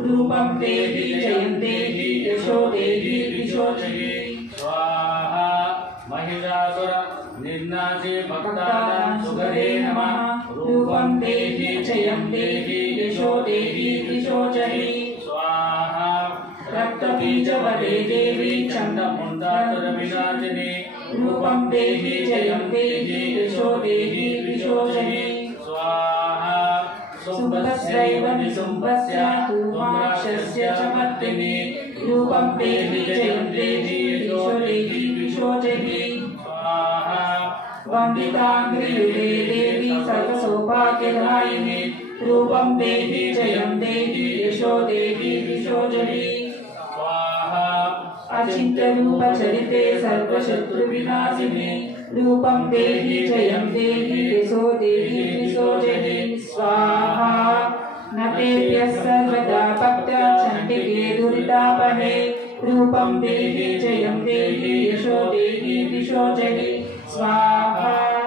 రూపం దేవి జయం దేవి యశో దేవి విశోచయే స్వాహా. మహిషాసుర నిర్నాశే భక్తానాం సుగరే నమః. రూపం దేవి జయం దేవి యశో దేవి విశోచయే స్వాహా. రక్తబీజవదే దేవి చండముండాసుర వినాశిని. రూపం దేవి జయం దేవి యశో దేవి విశోచయే స్వాహా. శుంభస్యైవ నిశుంభస్య ధూమాక్షస్య చ మర్దిని. రూపం దేవి జయం దేవి యశో దేవి విశోచయే స్వాహా. వందితాంగ్రియుగే దేవి సర్వసౌభాగ్యదాయిని. రూపం దేవి జయం దేవి యశో దేవి విశోచయే స్వాహా. అచింత్య రూప చరితే సర్వశత్రు వినాశిని. రూపం దేవి జయం దేవి యశో దేవి విశోచయే స్వాహా. నతేభ్యః సర్వదా భక్త్యా చండికే దురితాపహే. రూపం దేవి జయం దేవి యశో దేవి విశోచయే స్వాహా.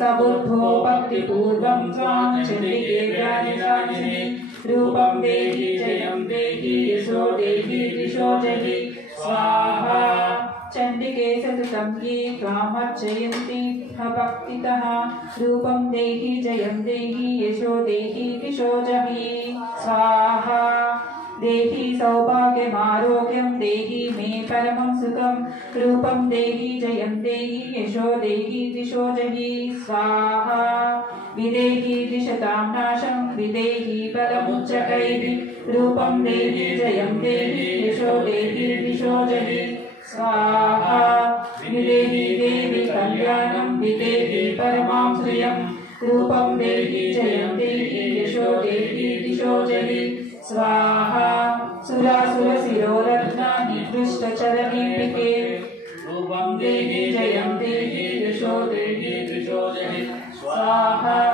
సబుద్ధో భక్తి పూర్వం త్వాం చండికే వ్యాధినాశిని. రూపం దేవి జయం దేవి యశో దేవి విశోచయే స్వాహా. చండికే సతతం ये त्वामर्चयन्ति भक्तितः. रूपं देहि जयं देहि यशो देहि विशोचहि स्वाहा. देहि सौभाग्यमारोग्यं देहि मे परमं सुखं. रूपं देहि जयं देहि यशो देहि विशोचहि स्वाहा. विदेहि दिशतां नाशं विदेहि बलमुच्चकैः. रूपं देहि जयं देहि यशो देहि विशोचहि स्वाहा. विदेहि देवी कल्याणं विदेहि परमां श्रियं. रूपं देहि जयं देहि यशो देहि विशोचहि स्वाहा. सुरासुरशिरोरत्नानि दुष्टचरनीपिके. रूपं देहि जयं देहि यशो देहि विशोचहि स्वाहा.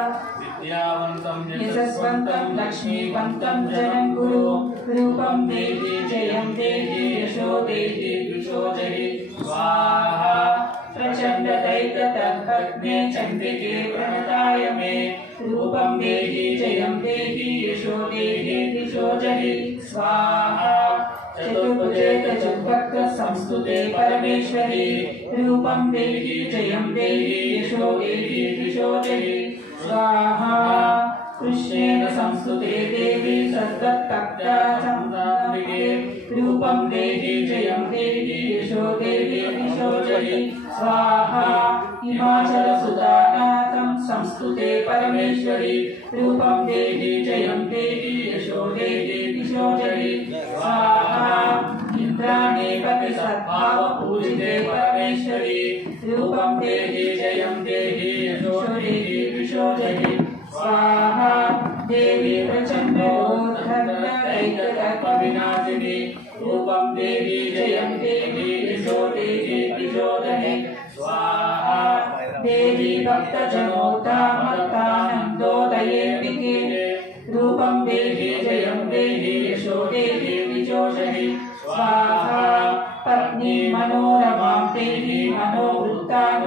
विद्यावन्तं यशस्वन्तं लक्ष्मीवन्तं जनं कुरु. रूपं देहि जयं देहि यशो देहि विशोचहि स्वाहा. प्रचंड दैत्य तत्पत्ने चंडिके प्रणताय मे. रूपं देहि जयं देहि यशो देहि विशोचहि स्वाहा. चतुर्भुजे चतुर्भक्त संस्तुते परमेश्वरी. रूपं देहि जयं देहि यशो देहि विशोचहि स्वाहा. कृष्णेन संस्तुते देवी सद्भक्ता संसारिके. रूपं देहि जयं देहि यशो देहि विशोचहि स्वाहा. हिमाचलसुतानाथं संस्तुते परमेश्वरी. रूपं देहि जयं देहि यशो देहि विशोचहि स्वाहा. इंद्राणीपति सद्भाव पूजिते परमेश्वरी. रूपं देहि जयं देहि यशो देहि विशोचहि स्वाहा. देवी प्रचंडोद्धर्मैककल्प विनाशिनी. रूपं देहि जयं देहि यशो देहि विशोचहि स्वाहा. देवी भक्तजनोत्तमतानन्दोदयेऽम्बिके. रूपं देहि जयं देहि यशो देहि विशोचहि स्वाहा. पत्नी मनोरमां देहि मनोवृत्तानुसारिणीं.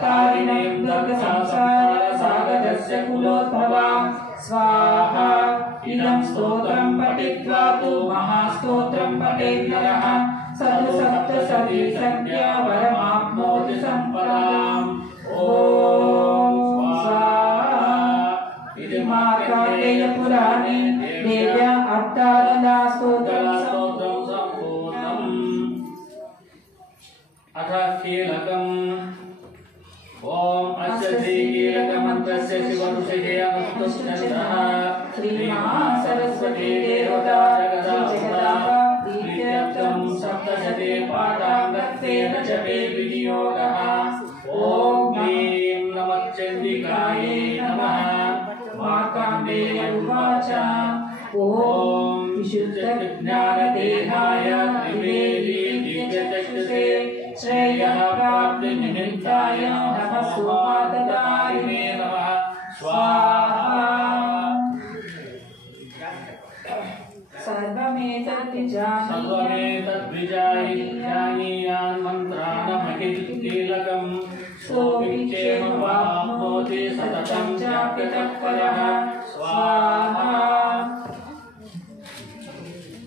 कारिणीं दुर्गसंसारसागरस्य कुलोद्भवां स्वाहा. इदं स्तोत्रं पठित्वा तु महास्तोत्रं पठेत् नरः. सतु सप्तशती संख्या वरमाप्नोति सम्पदाम्. ॐ स्वाहा. इति मार्कण्डेयपुराणे देव्या अष्टादशस्तोत्रं सम्पूर्णम्. अथ कीलकम्. ओम अस्य श्रीकीलकमन्त्रस्य तस्य शिवऋषिः अनुष्टुप्छन्दः श्रीमहासरस्वती देवता श्रीजगदाम्बा सप्तशते पाठाङ्गत्वेन च ते विनियोगः ॐ ह्रीं नमः चण्डिकायै नमः मार्कण्डेय उवाच ॐ विशुद्धज्ञानदेहाय त्रिवेदी दिव्यचक्षुषे श्रेयः प्राप्तिनिमित्ताय नमः सोमाददायिने नमः स्वाहा सर्वमेतद्विजानीयान् मन्त्राणमहिकीलकम् सोऽविक्षेमवाप्नोति सततं चापि तत्परः स्वाहा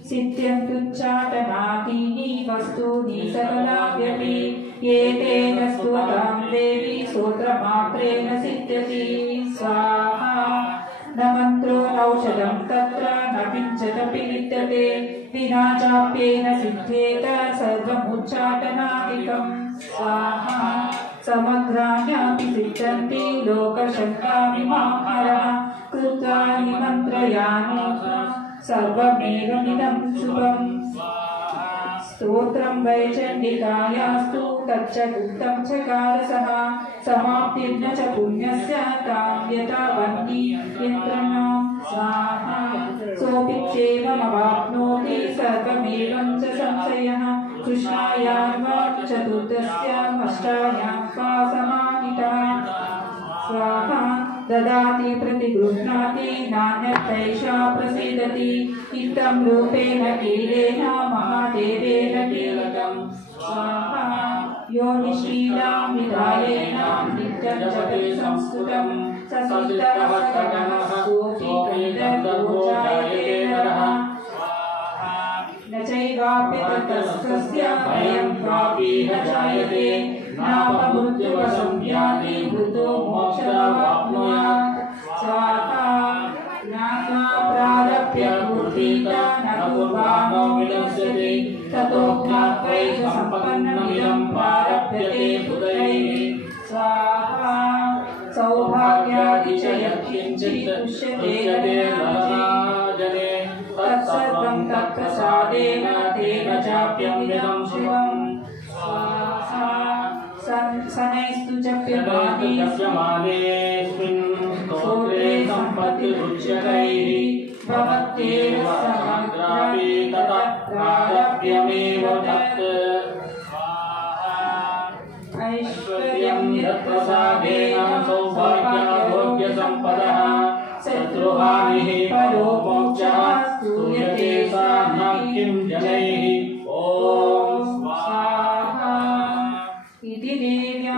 सिद्ध्यन्तुच्चाटनादीनि वस्तूनि सकलाप्यपि एतेन स्तुतां देवी स्तोत्रमात्रेण सिद्ध्यति स्वाहा न मन्त्रो नौषधं तत्र न किञ्चिदपि विद्यते विना चाप्येन सिद्ध्येत सर्वमुच्चाटनादिकं स्वाहा समग्राण्यपि सिद्धन्ति लोकशङ्कामिमाहरः कृतानि मन्त्रयानि सर्वमेवमिदं शुभम् स्तोत्रं वै चण्डिकायास्तु तच्च गुप्तं चकारसः समाप्तिर्न च पुण्यस्य तां यथा वह्नि यन्त्रणां स्वाहा सोऽपिक्षेममवाप्नोति सर्वमेवं च संशयः कृष्णायां वा चतुर्दश्याम् अष्टायां वा समाहितः स्वाहा ददाति प्रतिगृह्णाति नान्यथैषा प्रसीदति इत्थं रूपेण कीलेन महादेवेन कीलकं स्वाहा योनिशीलां विधायेन नित्यं जपति संस्कृतं ससिद्धः सकलः सोऽपि गन्धर्वोऽजायते नरः न चैवाप्यतस्तस्य भयं क्वापि न जायते नापमृत्युवशं याति मृतो मोक्षमाप्नुयात् स्वाहा ज्ञात्वा प्रारभ्य पूर्वीत न पूर्वाणो विलप्स्यते ततो ज्ञात्वैष सम्पन्नमिदं प्रारभ्यते बुधैः स्वाहा सौभाग्यादि च यत्किञ्चित् तुष्यते जने तत्सर्वं तत्प्रसादेन तेन चाप्यमिदं शिवम् स्वाहा शनैस्तु जप्यमानेऽस्मिन् स्तोत्रे सम्पत्तिरुच्यतैः भवत्येव समग्रापि ततः प्रारभ्यमेव तत् ऐश्वर्यं यत्प्रसादेन सौभाग्यारोग्यसम्पदः शत्रुहानिः परो मोक्षः स्तूयते सा न किं जनैः ॐ स्वाहा इति देव्या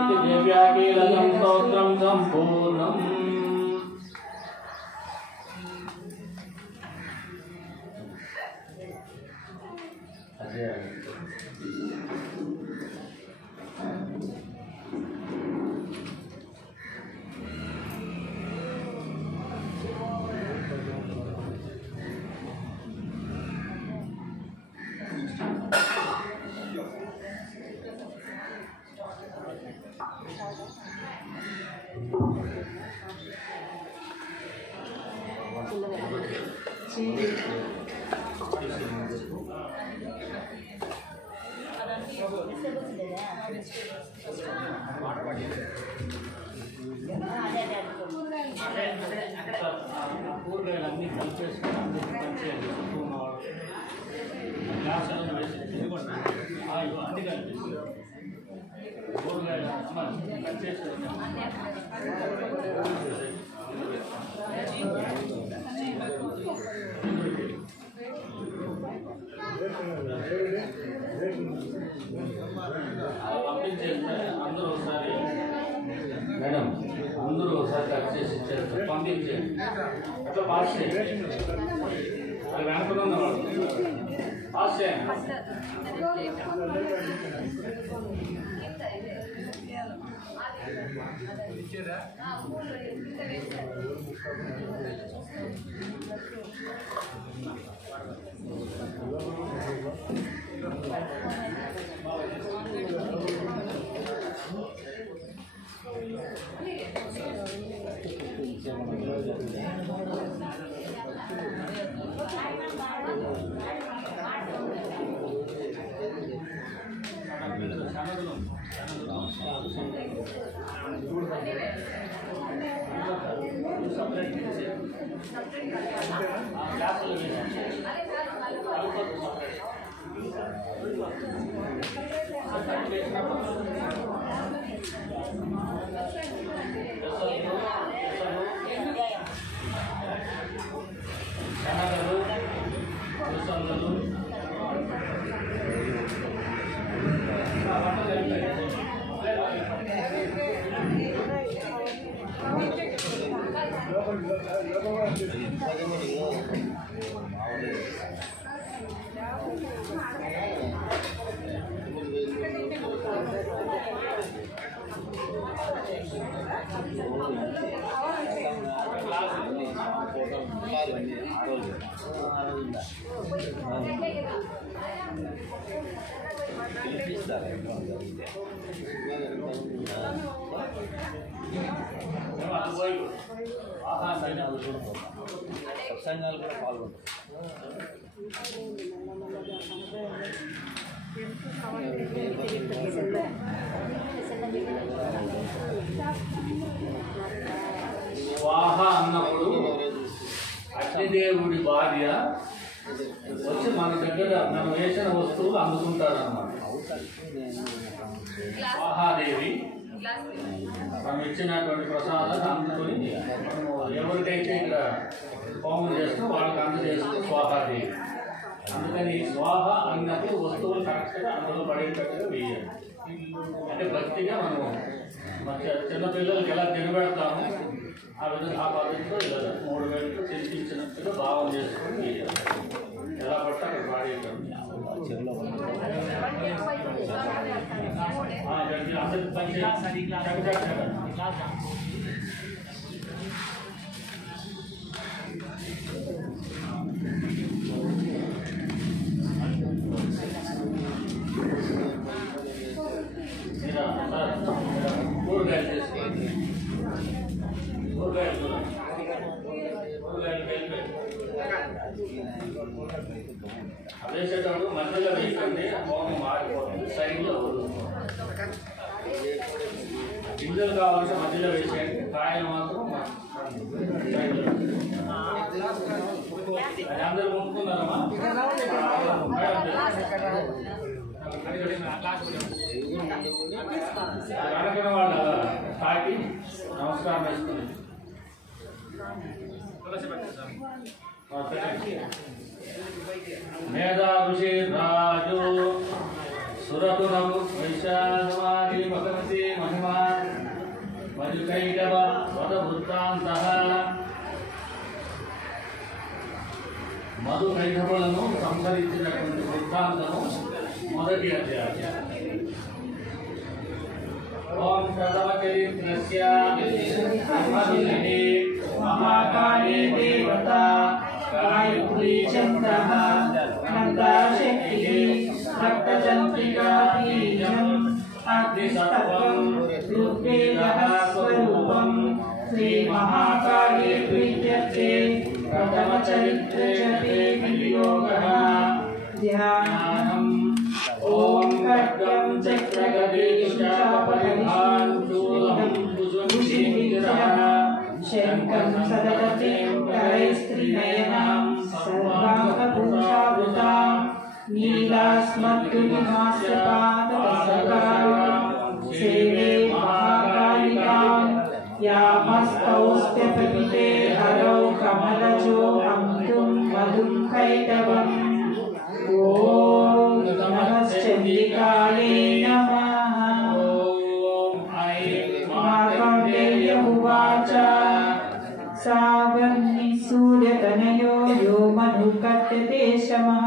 कीलकं स्तोत्रं सम्पूर्णम् కూరగాయలన్నీ కలిపేసుకుని కలిపేయండి గ్లాస్ అన్నీ వేసి అన్ని కలిపేసి కూరగాయలు కలిపేసుకుంటాం పంపించేస్తే అందరూ ఒకసారి మేడం అందరూ ఒకసారి కట్ చేసి ఇచ్చేస్తారు పంపించేయండి అట్లా పాస్ చేయండి అది వెనకలున్న వాళ్ళు పాస్ చేయండి గ్లాసులు వేసి కలుపుకోవద్దు శనగలు ఉసంగలు సత్సంగాలు కూడా పాల్గొంటారు. స్వాహ అన్నప్పుడు అగ్నిదేవుడి భార్య వచ్చి మన దగ్గర మనం వేసిన వస్తువులు అందుకుంటారు అన్నమాట. స్వాహాదేవి మనం ఇచ్చినటువంటి ప్రసాదాన్ని అందుకొని ఎవరికైతే ఇక్కడ హోమం చేస్తూ వాళ్ళకి అందజేస్తూ స్వాహాదేవి. అందుకని స్వాహ అన్నప్పుడు వస్తువులు కరెక్ట్గా అందులో పడేటట్టుగా వేయాలి. అంటే భక్తిగా మనము చిన్నపిల్లలకి ఎలా తినబెడతాము ఆ విధంగా ఆ పద్ధతిలో ఇలా 3 వేలతో తినిపించినట్టుగా భావం చేసుకొని వేయాలి. ఎలా పడితే అక్కడ పాడేయటం. అందరికి పంచి కూరగాయలు చేసుకోండి. కూరగాయలు వేసేటప్పుడు మధ్యలో వేయకండి, హోమం మారిపోతుంది. సైడ్లో గింజలు కావాలంటే మధ్యలో వేసేయండి, కాయలు మాత్రం సైడ్లో. అది అందరూ ముట్టుకున్నారమ్మా. అనుకున్న వాళ్ళు తాకి నమస్కారం వేసుకుని మేధా ఋషి రాజు సురతునము వైశాఖమాది భగవతి మహిమ మధుకైటవ వద వృత్తాంత మధుకైటవులను సంహరించినటువంటి వృత్తాంతము మొదటి అధ్యాయం. ఓం ప్రథమచరిత్రస్య మహాకాళే దేవత గాయత్రీ చంద్రః అనంతశక్తిః రక్తచంద్రికా బీజం అగ్నిసత్వం ఋగ్వేదః స్వరూపం శ్రీ మహాకాళే ప్రీత్యర్థే ప్రథమచరిత్రే వినియోగః ధ్యానం. ఓం ఖడ్గం చక్రగదేశాపరిభాం శూలం భుజంశిరః శంఖం సదగతిం కరైస్త్రినయనాం సర్వాంగభూషావృతాం నీలాస్మద్గుణమాస్యపాదవసకారుణాం సేవే మహాకాళికాం యామస్తౌస్త్యపతితే హరౌ కమలజో హంతుం మధుం కైటవం. ఓం నమశ్చండికాయే నమః. మార్కండేయ ఉవాచ సావర్ణి సూర్యతనయో యో మధుకర్తతే శమః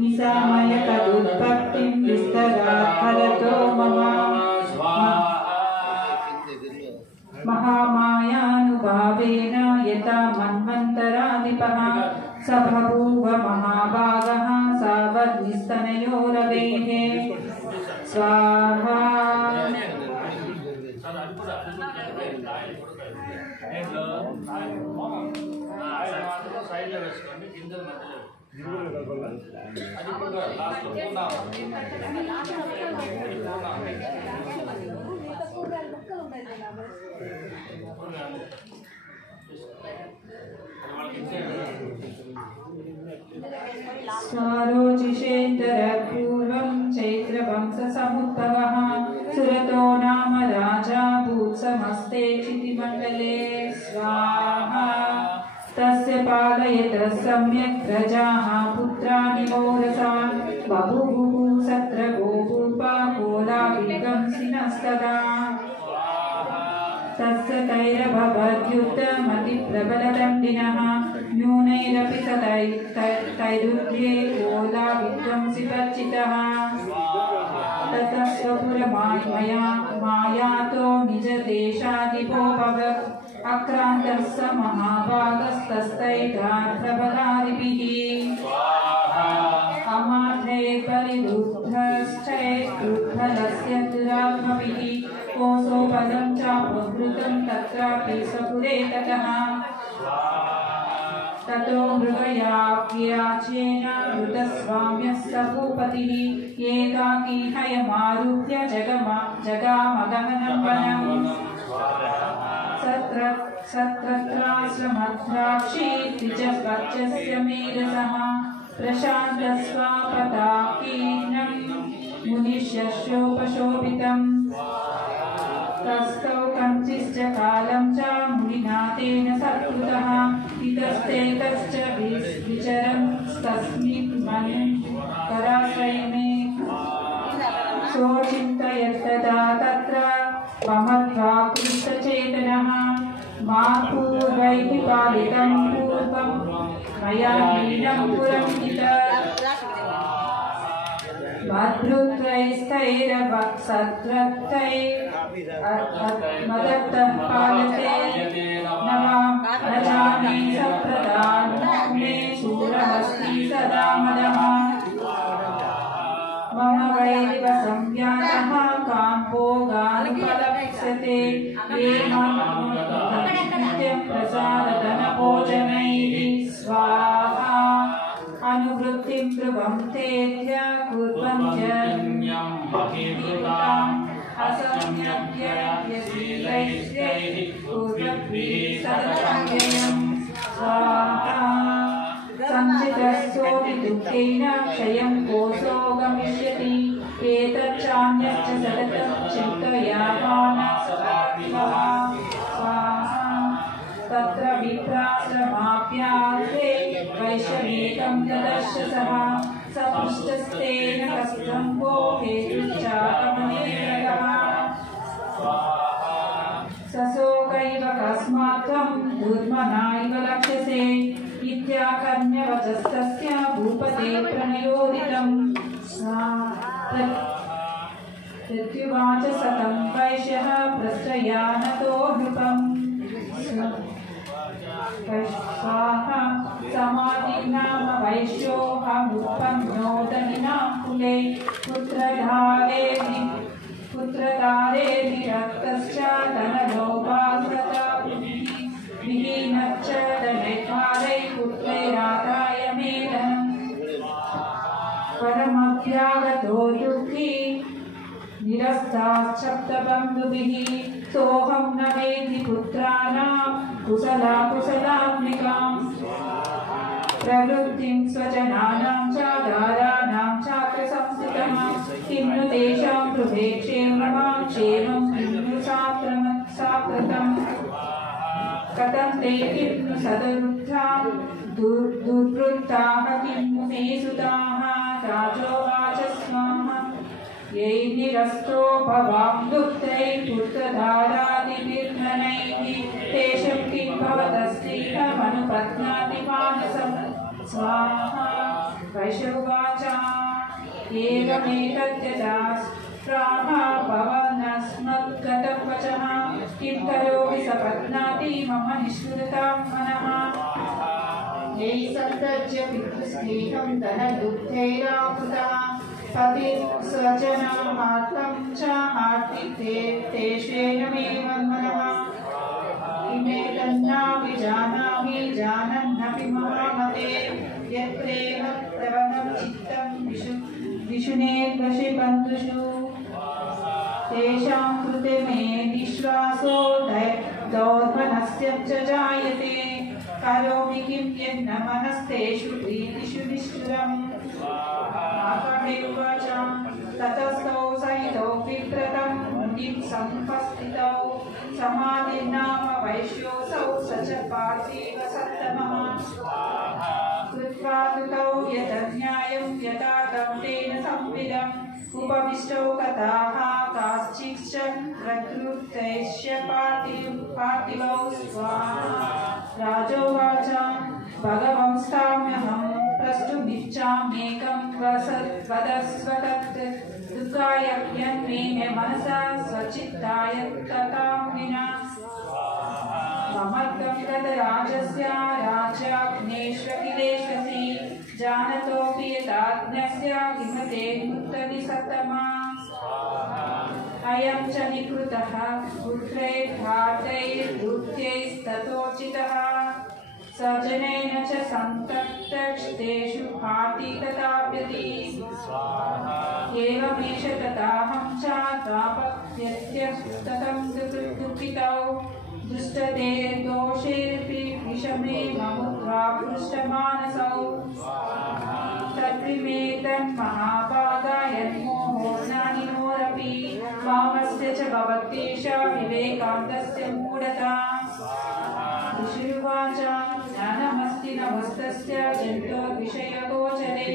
నిశామయ తదుత్పత్తిం విస్తరాత్ హరతో మమ. మహామాయానుభావేన యథా మన్వంతరాధిపః స బభూవ మహాభాగః సావర్ణిస్తనయో రవేః. స్వాహా. సైడ్లో వేసుకోండి, గింజలు మధ్యలో అది కూడా లాస్ట్లో పూర్ణ स्वारोचिषेन्दरपूर्वं चैत्रवंशसमुद्भवः सुरतो नाम राजा भूत्समस्ते क्षितिमण्डले स्वाहा तस्य पालयतः सम्यक् प्रजाः पुत्राणि मोरसान् बभूवुः सत्र गोपूपा कोलाविकंसिनस्तदा तस्य तैरभवद्युद्धमतिप्रबलदण्डिनः न्यूनैरपि तैरुध्ये कोलाविध्वंसिवर्जितः ततः स्वपुरमायातो निजदेशाधिपो भवत् अक्रान्तः स महाभागस्तस्तैर्प्रबलादिभिः अमाथैः परिरुद्धश्चैर्दुर्बलस्य दुरात्मभिः कोसोबलं चापहृतं तत्रापि स्वपुरे ततः ततो मृगयाव्याचेन मृतस्वाम्यः स भूपतिः एकाकी हयमारुह्य जगामगहनं वनम् सत्रत्राश्रमद्राक्षी द्विजपक्षस्य मेरसः प्रशान्तस्वापताकीर्णं मुनिशस्योपशोभितम् तस्थौ कञ्चिश्च कालं च मुनिना तेन सत्कृतः इतस्ते तश्च विचरन्तस्मिन् मन्कराश्रमे सोचिन्तयत्तदा तत्र ममत्वाकृष्टचेतनः मा पूर्वैः पालितं पूर्वं मया हीनं पुरंहित मदत्तः पालते नवां न जाने सप्रदान् मे शूरहस्ति सदा मदः मम वैरिव संज्ञातः काम्भोगानुपलप्स्यते ये नित्यं प्रसादधनभोजनैः स्वाहा अनुवृत्तिं ध्रुवं तेभ्य कुर्वन्त्यन्यं बहिर्भूताम् असंयज्ञयशीलैश्चैः कुर्वद्भिः सदसंयम् स्वाहा संचितस्योऽपि दुःखेन क्षयं कोशो गमिष्यति एतच्चान्यच्च सततं चिन्तयामानः स्वाहा तत्र विप्राश्रमाप्यान्ते वैश्वमेकं ददर्श सः सपृष्टस्तेन कष्टं को हेतुश्चाकमनेरगः सशोकैव कस्मात् त्वं दुर्मना इव लक्ष्यसे इत्याकर्ण्यवचस्तस्य भूपते प्रणयोदितं प्रत्युवाच सतं वैश्यः प्रश्रयानतो नृपम् स्वाहा समाधिनाम वैश्योऽहमुत्पन्नोदनिनां कुले पुत्रधारे निरक्तश्च धनलोभासता विहीनश्च धनैर्भारै पुत्रैरादाय मेलनम् परमभ्यागतो दुःखी निरस्ताश्चप्तबन्धुभिः सोऽहं न वेदि पुत्राणां कुशलात्मिकाम् प्रवृत्तिं स्वजनानां च दाराणां चात्र संस्थितः किं नु तेषां गृहे क्षेमं किं नु साप्रतम् कथं ते किं नु सदरुद्धाः दुर्वृत्ताः किं नु मे सुताः राजोवाच स्वाहा यैर्निरस्तो भवां दुःखैः पुत्रधारादिभिर्धनैः तेषं किं भवतस्त्रीहमनुपत्नाति मानसं स्वाहा वैश्वाच एवमेतद्यथास्त्राः भवन्नस्मद्गतं वचः किं करोमि सपत्नाति मम निष्ठुरतां मनः यैः सन्तर्ज्य पितृस्नेहं धनदुग्धैरावृतः पतिस्वजनमात्रं च हार्दितेष्वेन मे मन्मनः इमेतन्नापि जानामि जानन्नपि महामते यत्रेव प्रवणं चित्तं विशुनेर्वशिबन्धुषु तेषां कृते मे निःश्वासो दौर्मनस्य च जायते करोमि किं यन्न मनस्तेषु प्रीतिषु निष्ठुरम् आकमेवाच ततस्तौ सहितौ विप्रतं मुनिं समुपस्थितौ समाधिर्नाम वैश्योऽसौ स च पार्थिव सत्तमः कृत्वा तुतौ यतन्यायं यथा तं तेन संविदम् उपविष्टौ कथाः काश्चिच्च प्रकृतैश्च पार्थिवौ स्वाहा राजोवाच भगवंस्ताम्यहं प्रष्टुमिच्छाम्येकं वदस्व तत् दुःखाय यन्मे मनसा स्वचित्ताय तथां विना ममर्गं तदराजस्य राज्याग्नेष्वखिलेश्वसि जानतोऽपि यदाज्ञस्य किमते मुक्तदि सत्तमा अयं च निकृतः पुत्रैर्भ्रातैर्भृत्यैस्ततोचितः सजनेन च सन्तप्तेषु भाति तथाप्यति एवमेष तथाहं च तापत्यत्यस्ततं दुःखितौ दुष्टते दोषेऽपि विषमे ममुद्रा पृष्ठमानसौ तद्विमेतन्महाभागा यन्मोहो ज्ञानिनोरपि कामस्य च भवत्येष विवेकान्तस्य मूढता ऋषिरुवाच ज्ञानमस्ति नमस्तस्य जन्तोर्विषयगोचरे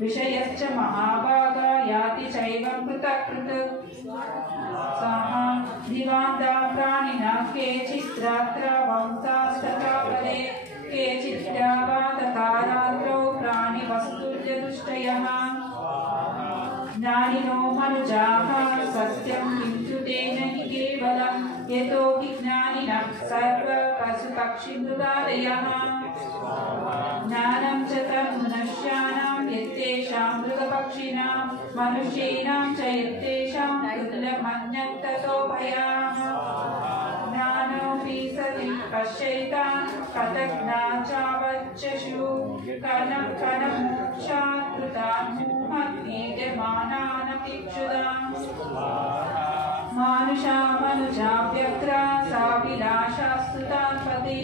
विषयश्च महाभागा याति चैवं पृथक् पृथक् सः दिवान्ता प्राणिनः केचित् रात्रवंसास्तथा परे केचित् तथा रात्रौ प्राणिवस्तुर्यदुष्टयः ज्ञानिनो मनुजाः सत्यं किन्तु तेन हि केवलं यतो हि ज्ञानिनः सर्वपशुपक्षिमृगादयः ज्ञानं च तन्मनुष्याणां यत्तेषां मृगपक्षिणां मनुष्याणां च यत्तेषां तुल्यमन्यं ततो भयाः ज्ञानोऽपि सति पश्येतान् कथज्ञाचावच्चषु कनमोक्षात् कृतान् मुह्यमानानपीक्षुताम् मानुषामनुजाव्यग्रा साभिलाषास्तु तान्पति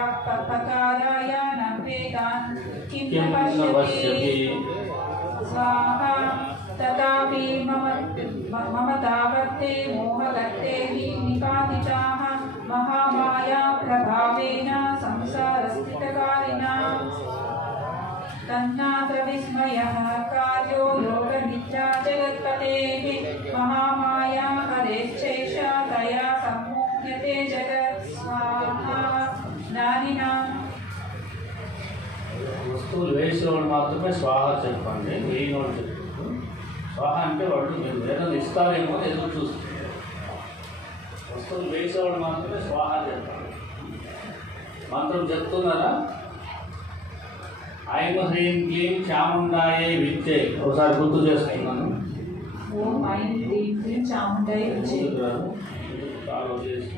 लोभाकृत्युपकाराय न वेदान् किं न पश्यति स्वाहा तथापि मम तावत्ते मोहगत्ते हि निपातिताः महामाया प्रभावेन संसारस्थितकारिणा तन्नात्र विस्मयः कार्यो योगनिद्रा जगत्पतेः महामाया हरेश्चैषा तया सम्मोह्यते जगत् स्वाहा ज्ञानिनां వస్తువులు వేసిన వాళ్ళు మాత్రమే స్వాహ చెప్పండి వేయిన వాళ్ళు చెప్పండి స్వాహ అంటే వాళ్ళు మీరు ఏదైనా ఇస్తారేమో ఎదురు చూస్తున్నారు వస్తువులు వేసేవాళ్ళు మాత్రమే స్వాహ చెప్పండి మంత్రం చెప్తున్నారా ఐం హ్రీం క్లీం చాముండాయే విద్యే ఒకసారి గుర్తు చేస్తున్నాను ఓం ఐం హ్రీం క్లీం చాముండాయే విద్యే ఫాలో చేసి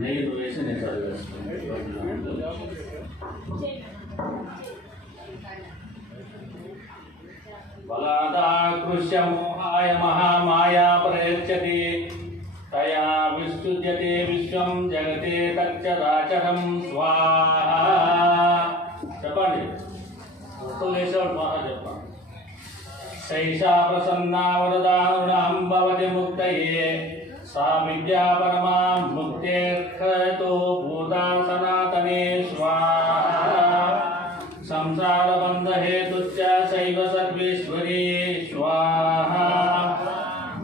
నెయ్యి వేసి నేను చదివేస్తాను బలాదాకృష్య మోహాయ మహామాయా ప్రయచ్చతి తయా విస్తుజ్యతే విశ్వం జగతే తచ్చరాచరం స్వాహా చెప్పండి వస్తువులు వేసేవాడు స్వాహా చెప్పండి శైషా ప్రసన్నా వరదానునాం భవతి ముక్తయే सा विद्या परमा मुक्तेऽर्थतो भूता सनातने स्वाहा संसारबन्धहेतुश्च सैव सर्वेश्वरी स्वाहा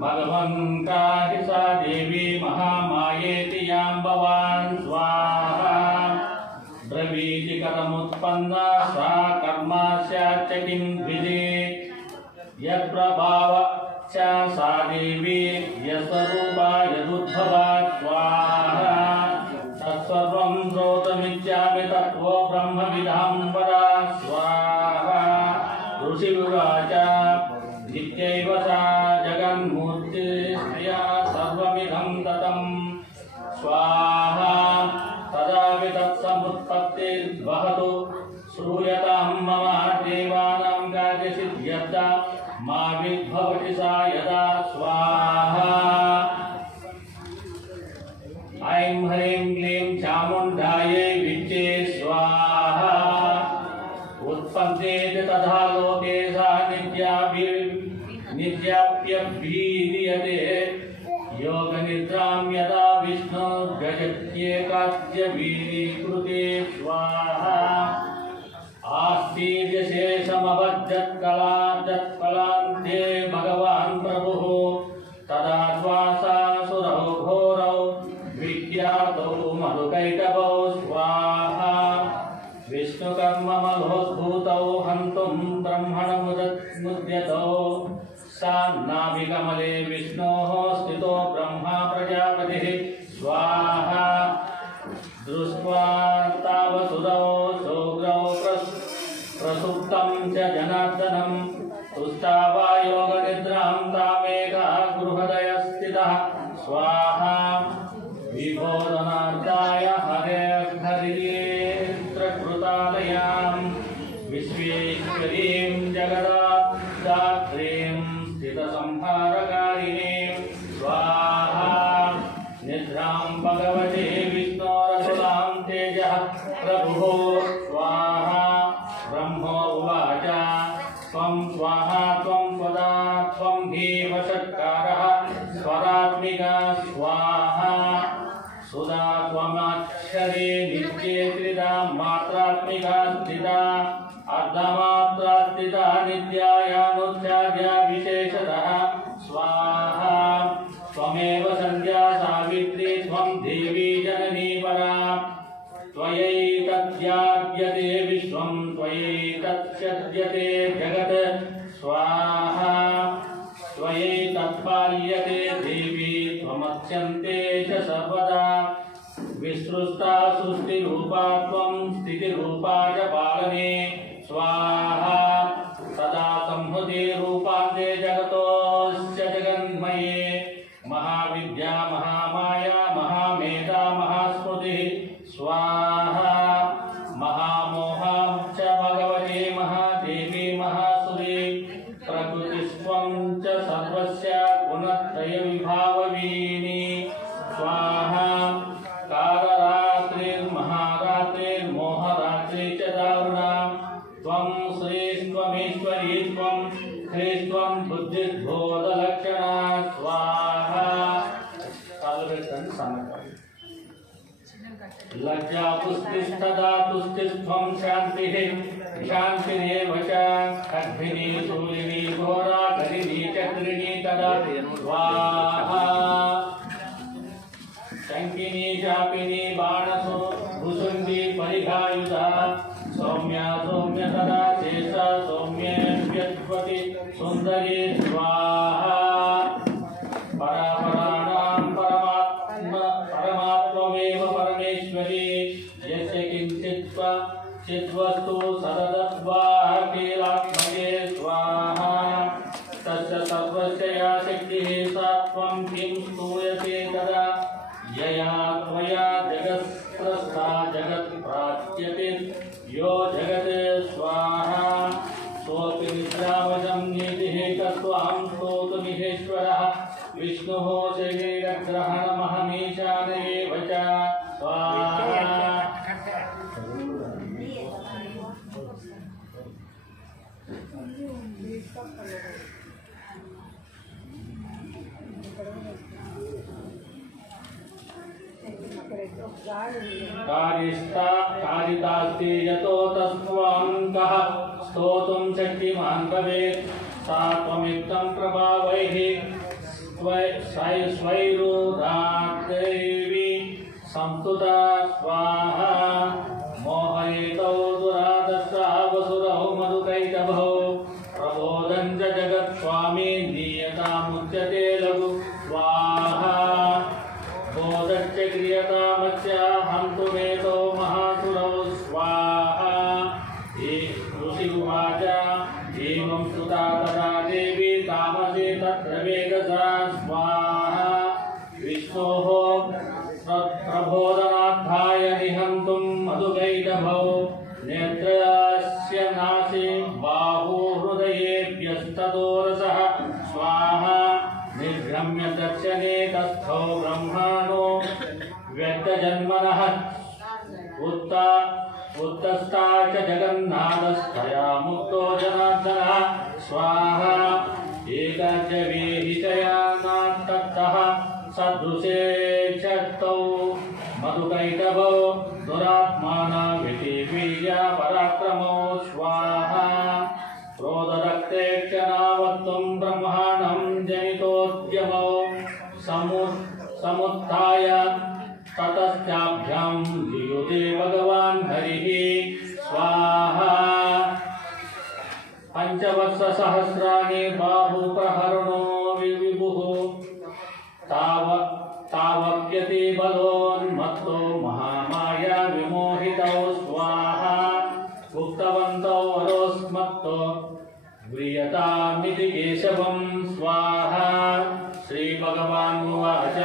भगवन्ता हि सा देवी महामायेति यां भवान् स्वाहा ब्रवीति करमुत्पन्ना सा कर्मा स्याच्च किं विधि यत्प्रभाव सा देवी यस्वरूपा यदुद्भवा स्वाहा तत्सर्वं श्रोतुमिच्छामि तत्त्वो ब्रह्मविदां वरा स्वाहा ऋषिरुवाच नित्यैव सा जगन्मूर्तिस्त्रिया सर्वमिदं ततं स्वाहा तदापि तत्समुत्पत्तिर्वहतु श्रूयतां मम देवानां कार्यसिद्ध्यर्था मा विद्भवति सा यदा स्वाहा ऐं ह्रीं क्लीं चामुण्डा जाये विच्चे स्वाहा उत्पन्ने तथा लोके सा नित्याप्यभीरियते योगनिद्रां यदा विष्णु जगत्येकास्य वीरीकृते स्वाहा आस्तीर्यशेषमवज्जत्कलान्ते भगवान् प्रभुः तदा श्वासासुरौ घोरौ विख्यातौ मधुकैटभौ स्वाहा विष्णुकर्ममलोद्भूतौ हन्तुं ब्रह्मणमुद्यतौ सान्नाभिकमले विष्णोः स्थितो ब्रह्मा प्रजापतिः स्वाहा दृष्ट्वा तावसुरौ सौग्रौ प्रसुप्तं च जनार्दनं तुष्टावा योगनिद्रां तामेका गृहदयस्थितः स्वाहा विबोधनार्थाय हरेर्हरियेत्रकृतालयां विश्वेश्वरीं जगदात्रीं स्थितसंहारकारिणीं स्वाहा निद्रां भगवते विष्णोरसुरां तेजः प्रभुः स्वाहा ब्रह्मोवाच त्वं स्वाहा त्वं स्वदा त्वं भीमषट्कारः स्वरात्मिका स्वाहा सुधा त्वमक्षरे नित्ये त्रिधा मात्रात्मिका स्थिता अर्धमात्रा स्थिता नित्यायानुच्छाद्या विशेषतः स्वाहा त्वमेव सन्ध्या सावित्री त्वं देवी जननी परा त्वयैतद्याप्यते विश्वं त्वयैतच्छद्यते जगत् स्वाहा त्वयैतत्पाल्यते देवी त्वमच्यन्ते च सर्वदा विसृष्टा सृष्टिरूपा त्वं स्थितिरूपा च पालने स्वाहा सदा संहृते रूपान्ते जगतोश्च जगन्मये महाविद्या महामाया महामेधा महास्मृतिः स्वाहा महामोहा च भगवते महादेवी महासुरे प्रकृतिस्त्वं च सर्वस्य गुणत्रयविभाववीनि स्वाहा कालरात्रिर्महारात्रिर्मोहरात्रि च दारुणा त्वं श्रीस्त्वमीश्वरी त्वं ह्रीस्त्वं बुद्धिर्बोधलक्षणा स्वाहा लज्जा पुष्टिस्तदा तुष्टिस्त्वं शान्तिः शान्तिरेव च खड्गिनी शूलिनी घोरा गरिनी चक्रिणी तदा स्वाहा शङ्किनी चापिनी बाणसो भुसुण्डी परिघायुधा सौम्या सौम्य तदा शेषा सौम्येऽप्यद्वति सुन्दरी स्वाहा परापराणां परमात्ममेव परमेश्वरी यस्य किञ्चित् चिद्वस्तु सददद्वाकीलात्मके स्वाहा तस्य सर्वस्य या शक्तिः सा त्वं किं स्तूयते तदा यया त्वया जगत्स्रष्टा जगत्प्राच्यते यो जगत् स्वाहा सोऽपि निद्रावशं नीतिः तत्त्वां स्तोतुमिहेश्वरः विष्णुः शरीरग्रहणमहमीशान एव च स्वाहा कारितास्ति यतो तस्त्वाङ्कः स्तोतुं शक्तिमान् भवेत् सा त्वमित्थं प्रभावैः स्वैरुदात्तैवी संस्तुता स्वाहा मोहयितौ दुरादर्शा वसुरौ मधुकैटभौ प्रबोधं च जगत्स्वामी नीयतामुच्यते लघु स्वाहा बोधश्च क्रियतामस्य हन्तुमेतो महासुरौ स्वाहा ऋषि उवाच एवं श्रुता तदा देवी तामसे तत्र वेगसा स्वाहा विष्णोः प्रबोधनार्थाय निहन्तुं मधुकैटभौ नेत्रस्य नासि बाहु हृदयेभ्यस्ततो रसः स्वाहा निर्गम्य दर्शने तस्थौ ब्रह्माणो व्यक्तजन्मनः उत्तस्ता च जगन्नाथस्थया मुक्तो जनार्दनः स्वाहा एकाच वेहितया नात्तः सदृशे चत्तौ मधुकैटभो दुरात्मानामिति वीर्या पराक्रमो स्वाहा क्रोधरक्ते क्षणावत्वं ब्रह्माणं जनितोद्यमो समुत्थाय ततस्याभ्यां लीयते भगवान् हरिः स्वाहा पंचवर्षसहस्राणि बाहुप्रहरणो विभुः तावप्यति बलोन्मत्तो महामाया विमोहितौ स्वाहा उक्तवन्तौ वरोस्मत्तो व्रियतामिति केशवं स्वाहा श्रीभगवानुवाच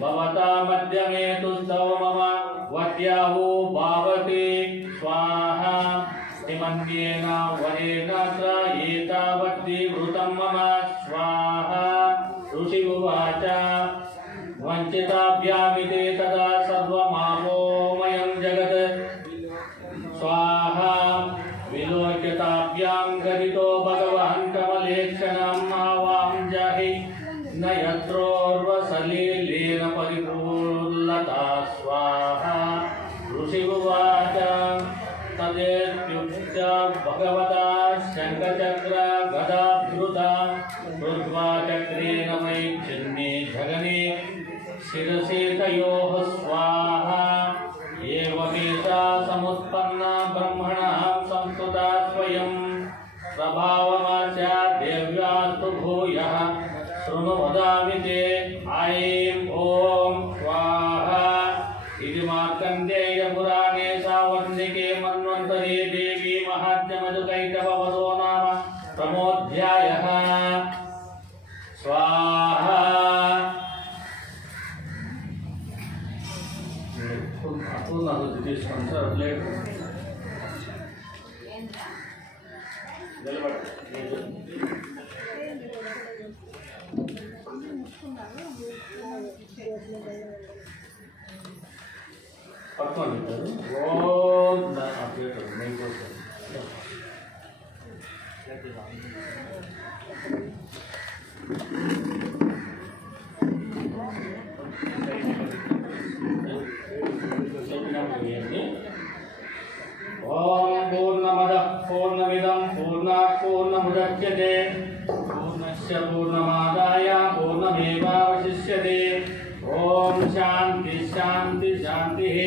भवता मध्यमे तुष्टौ मम वट्याहो भावते स्वाहा तिमन्येन वरेणात्र एतावद्विवृतं मम स्वाहा ऋषि उवाच वञ्चिताभ्यामिते तदा सर्वमापोमयं जगत् स्वाहा विलोक्यताभ्यां गदितो भगवान् कमलेक्षणम् आवां जहि न यत्रोर्वसलीलेन परिपूर्णता स्वाहा ऋषि उवाच तदेत्युक्त्य भगवता शङ्खचक्र गदाधृता ऊर्ध्वा चक्रेण वैच्छिन्ने जगने शिरसि तयोः स्वाहा एवमेषा समुत्पन्ना ब्रह्मणः संस्तुता स्वयं प्रभावमाच्या देव्यास्तु भूयः शृणु वदामि ते ऐं ॐ स्वाहा इति मार्कण्डेयपुराणे सावर्णिके मन्वन्तरे देवी महात्म्यमधुकैटभवतो नाम प्रथमोऽध्यायः स्वाहा ओम पूर्णमदः पूर्णमिदं पूर्णात् पूर्णमुदच्यते पूर्णस्य पूर्णमादाय पूर्णमेवावशिष्यते ओम शांति शांति शांतिः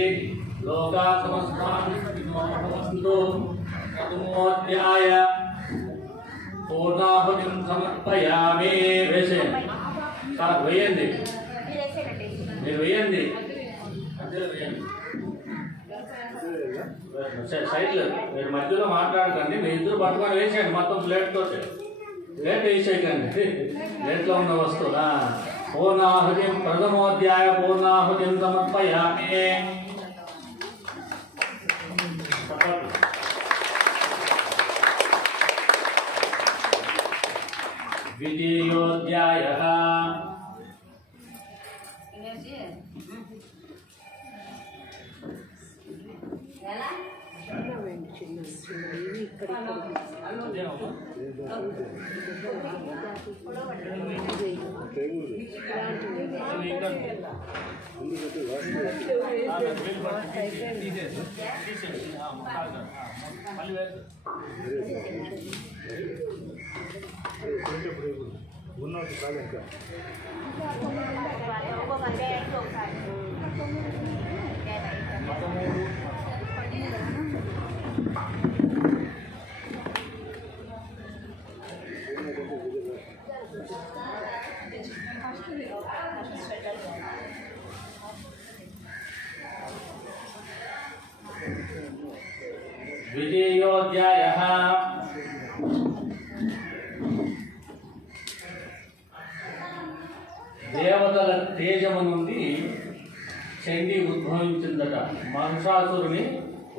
लोका समस्ताः भवन्तु प्रथमोऽध्याय पूर्णाहुतिं समर्पयामि वेसे साथ वेयंడి మీరు వేయండి మధ్యలో వేయండి సైడ్లో మీరు మధ్యలో మాట్లాడకండి మీ ఇద్దరు పట్టుకొని వేసేయండి మొత్తం ప్లేట్ తోటి ప్లేట్ వేసేయకండి ప్లేట్లో ఉన్న వస్తువులా పూర్ణాహుతిం ప్రథమోధ్యాయ పూర్ణాహుతిం సమర్పయామి ద్వితీయోధ్యాయః द्वितीयोऽध्यायः దేవతల తేజము నుండి చండి ఉద్భవించిందట మహిషాసురుని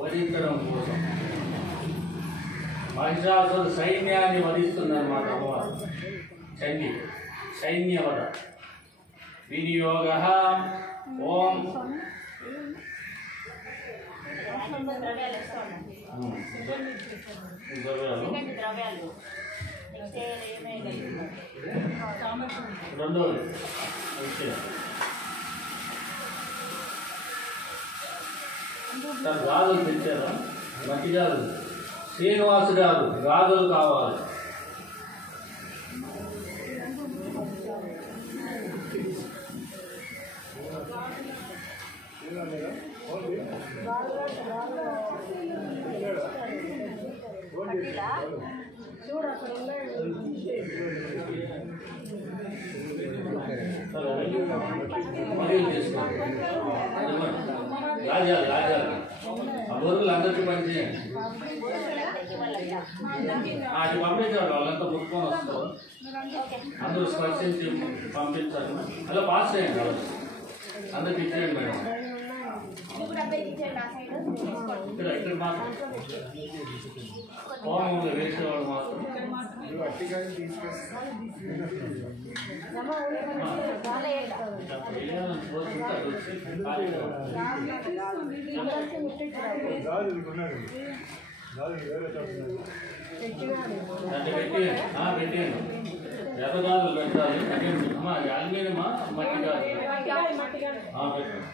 వధించడం కోసం. మహిషాసురు సైన్యాన్ని వధిస్తుందన్నమాట అమ్మవారు. చండి సైన్యవధ. వినియోగ ఓం రెండోది గాజులు తెచ్చారా? మట్టి గాజులు. శ్రీనివాసు గారు గాజులు కావాలి. రాజాలు రాజాలు ఆ బోర్గులు అందరికీ పనిచేయండి. అది పంపించాడు, వాళ్ళంతా పుట్టుకొని వస్తారు. అందరూ స్పర్శించి పంపించాలి. అలా పాస్ చేయండి. వాళ్ళు అందరికి ఇచ్చేయండి మేడం. ఇక్కడ మాత్రం హోమంలో వేసేవాళ్ళు మాత్రం పెట్టండి. ఎర్రగాజులు పెట్టాలి. అమ్మా అల్మీనియమా మట్టి గాజులు పెట్టండి.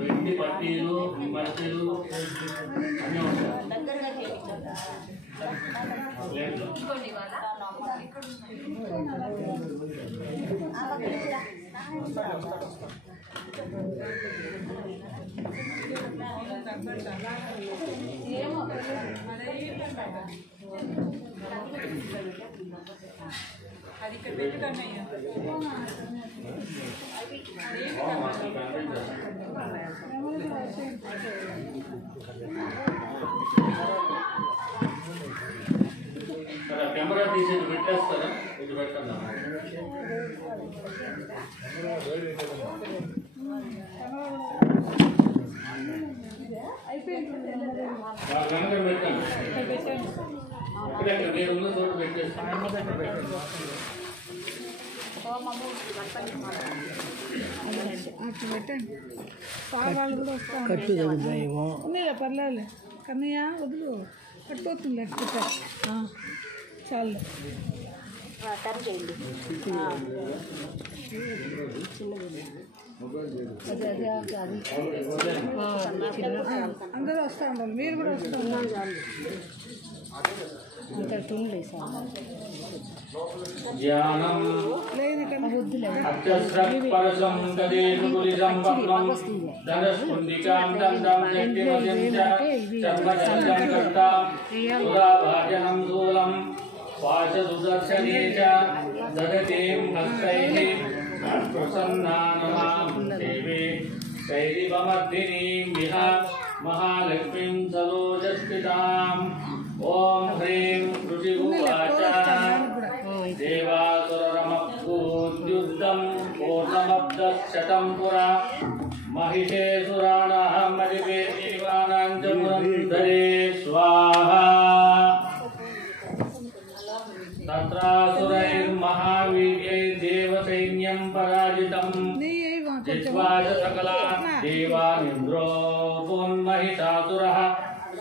వెండి పట్టీలు మట్టిలు అన్నీ ఉంటాయి. అది ఇక్కడ పెట్టుకన్నయ్యా కెమెరా తీసి పెట్టేస్తారా? ఇది పెట్టండి. వెనక పెట్టండి. ఇక్కడ మీరు ఉన్న చోట పెట్టేస్తాను. పెట్టండి. సాగాలు కూడా వస్తా ఉన్నాయిలే, పర్లేదు. కన్నయ్య వదులు, పట్టుకోతుంది లేకపోతే చాలు. అందరూ వస్తా ఉండాలి, మీరు కూడా వస్తా ఉండాలి. ధ్యానం అత్యస్రపరసం తదేశులిజం పద్మం ధనస్పుండికాం దండం శక్తిమజంచ చర్మజంజం కర్తాం సుధాభాజనం శూలం పాశసుదర్శనే చ దదతేం హస్తైః ప్రసన్నానమాం దేవే శైలివమర్దినీం విహ మహాలక్ష్మీం సరోజస్థితాం. ఓం హ్రీం ఋషిగువాచ దేవాసురరమభూద్యుద్ధం పూర్ణమబ్దశతం పురా महिषेसुराणां मदिवेदीवानां च पुरन्दरे स्वाहा. तत्रासुरैर्महावीर्यैर्देवसैन्यं पराजितं जित्वा च सकला देवानिन्द्रो पुन्महिषासुरः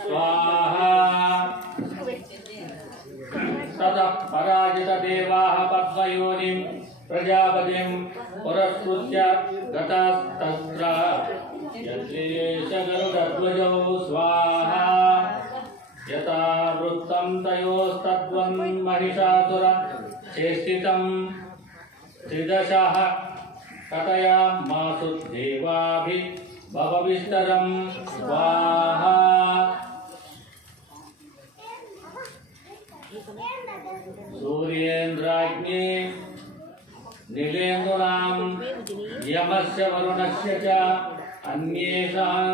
स्वाहा. ततः पराजितदेवाः पद्मयोनिं प्रजापतिं पुरस्कृत्य गतास्तत्र यत्रेश गरुडध्वजौ स्वाहा. यथा वृत्तं तयोस्तद्वन्महिषासुर चेष्टितं त्रिदशः कथयामासु देवाभिभवविस्तरं स्वाहा. सूर्येन्द्राग्ने नीलेन्दूनां यमस्य वरुणस्य च अन्येषां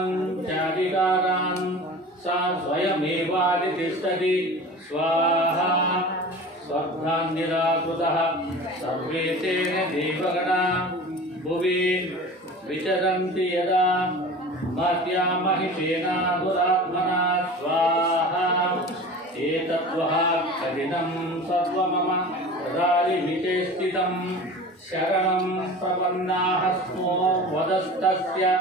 चाधिकारान् सा स्वयमेवाधितिष्ठति स्वाहा. स्वर्गान्निराकृतः सर्वे तेन देवगणा भुवि विचरन्ति यदा मर्त्या महिषेना दुरात्मना स्वाहा एतद्वः कठिनं सर्वमम रालिमिते स्थितं शरणं प्रपन्नाः स्मो वदस्तस्य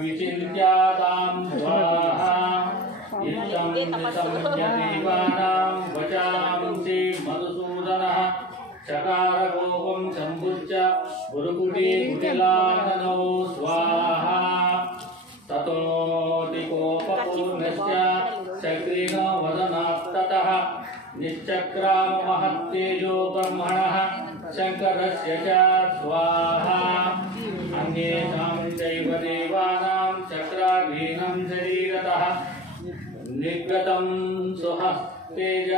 विचिन्त्यातां स्वाहा इत्थं देवानां वचांसि मधुसूदनः चकारकोपं सम्भुज्य गुरुकुटी कुटिलाननौ स्वाहा ततोऽतिकोपपूर्णस्य चक्रिणो वदनात्ततः निश्चक्राम महत्तेजो ब्रह्मणः शङ्करस्य च स्वाहा अन्येषां चैव देवानां चक्राधीनं शरीरतः निगतं सुहस्तेज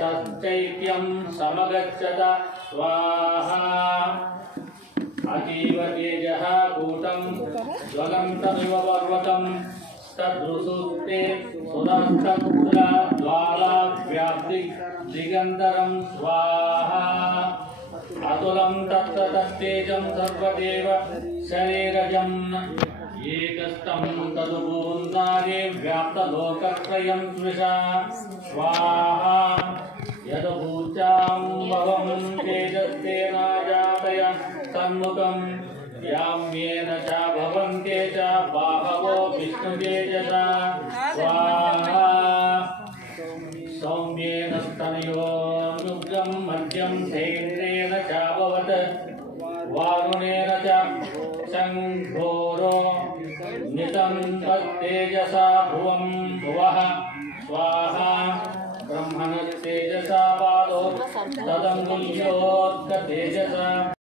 तच्चैत्यं समगच्छत स्वाहा अतीव तेजः कूटं ज्वलन्तमिव पर्वतं तद्रुसुस्ते सुदस्तद्वालाव्याप्ति दिगन्तरं स्वाहा अतुलं तत्तेजं सर्वदेव शरीरजम् एकस्तं तदुपूर्णागे व्याप्तलोकत्रयं स्विषा स्वाहा यदभूचां भवं तेजस्तेनाजातय तन्मुखं याम्येन च भवन्ते च बाहवो विष्णुतेजसा स्वाहा सौम्येन स्तनयोनुग्धं मध्यं सेन्द्रेण चाभवत् वारुणेन च संघोरो नितं तत्तेजसा भुवं भुवः स्वाहा ब्रह्मणस्तेजसा पादो तदङ्गुल्योऽर्कतेजसा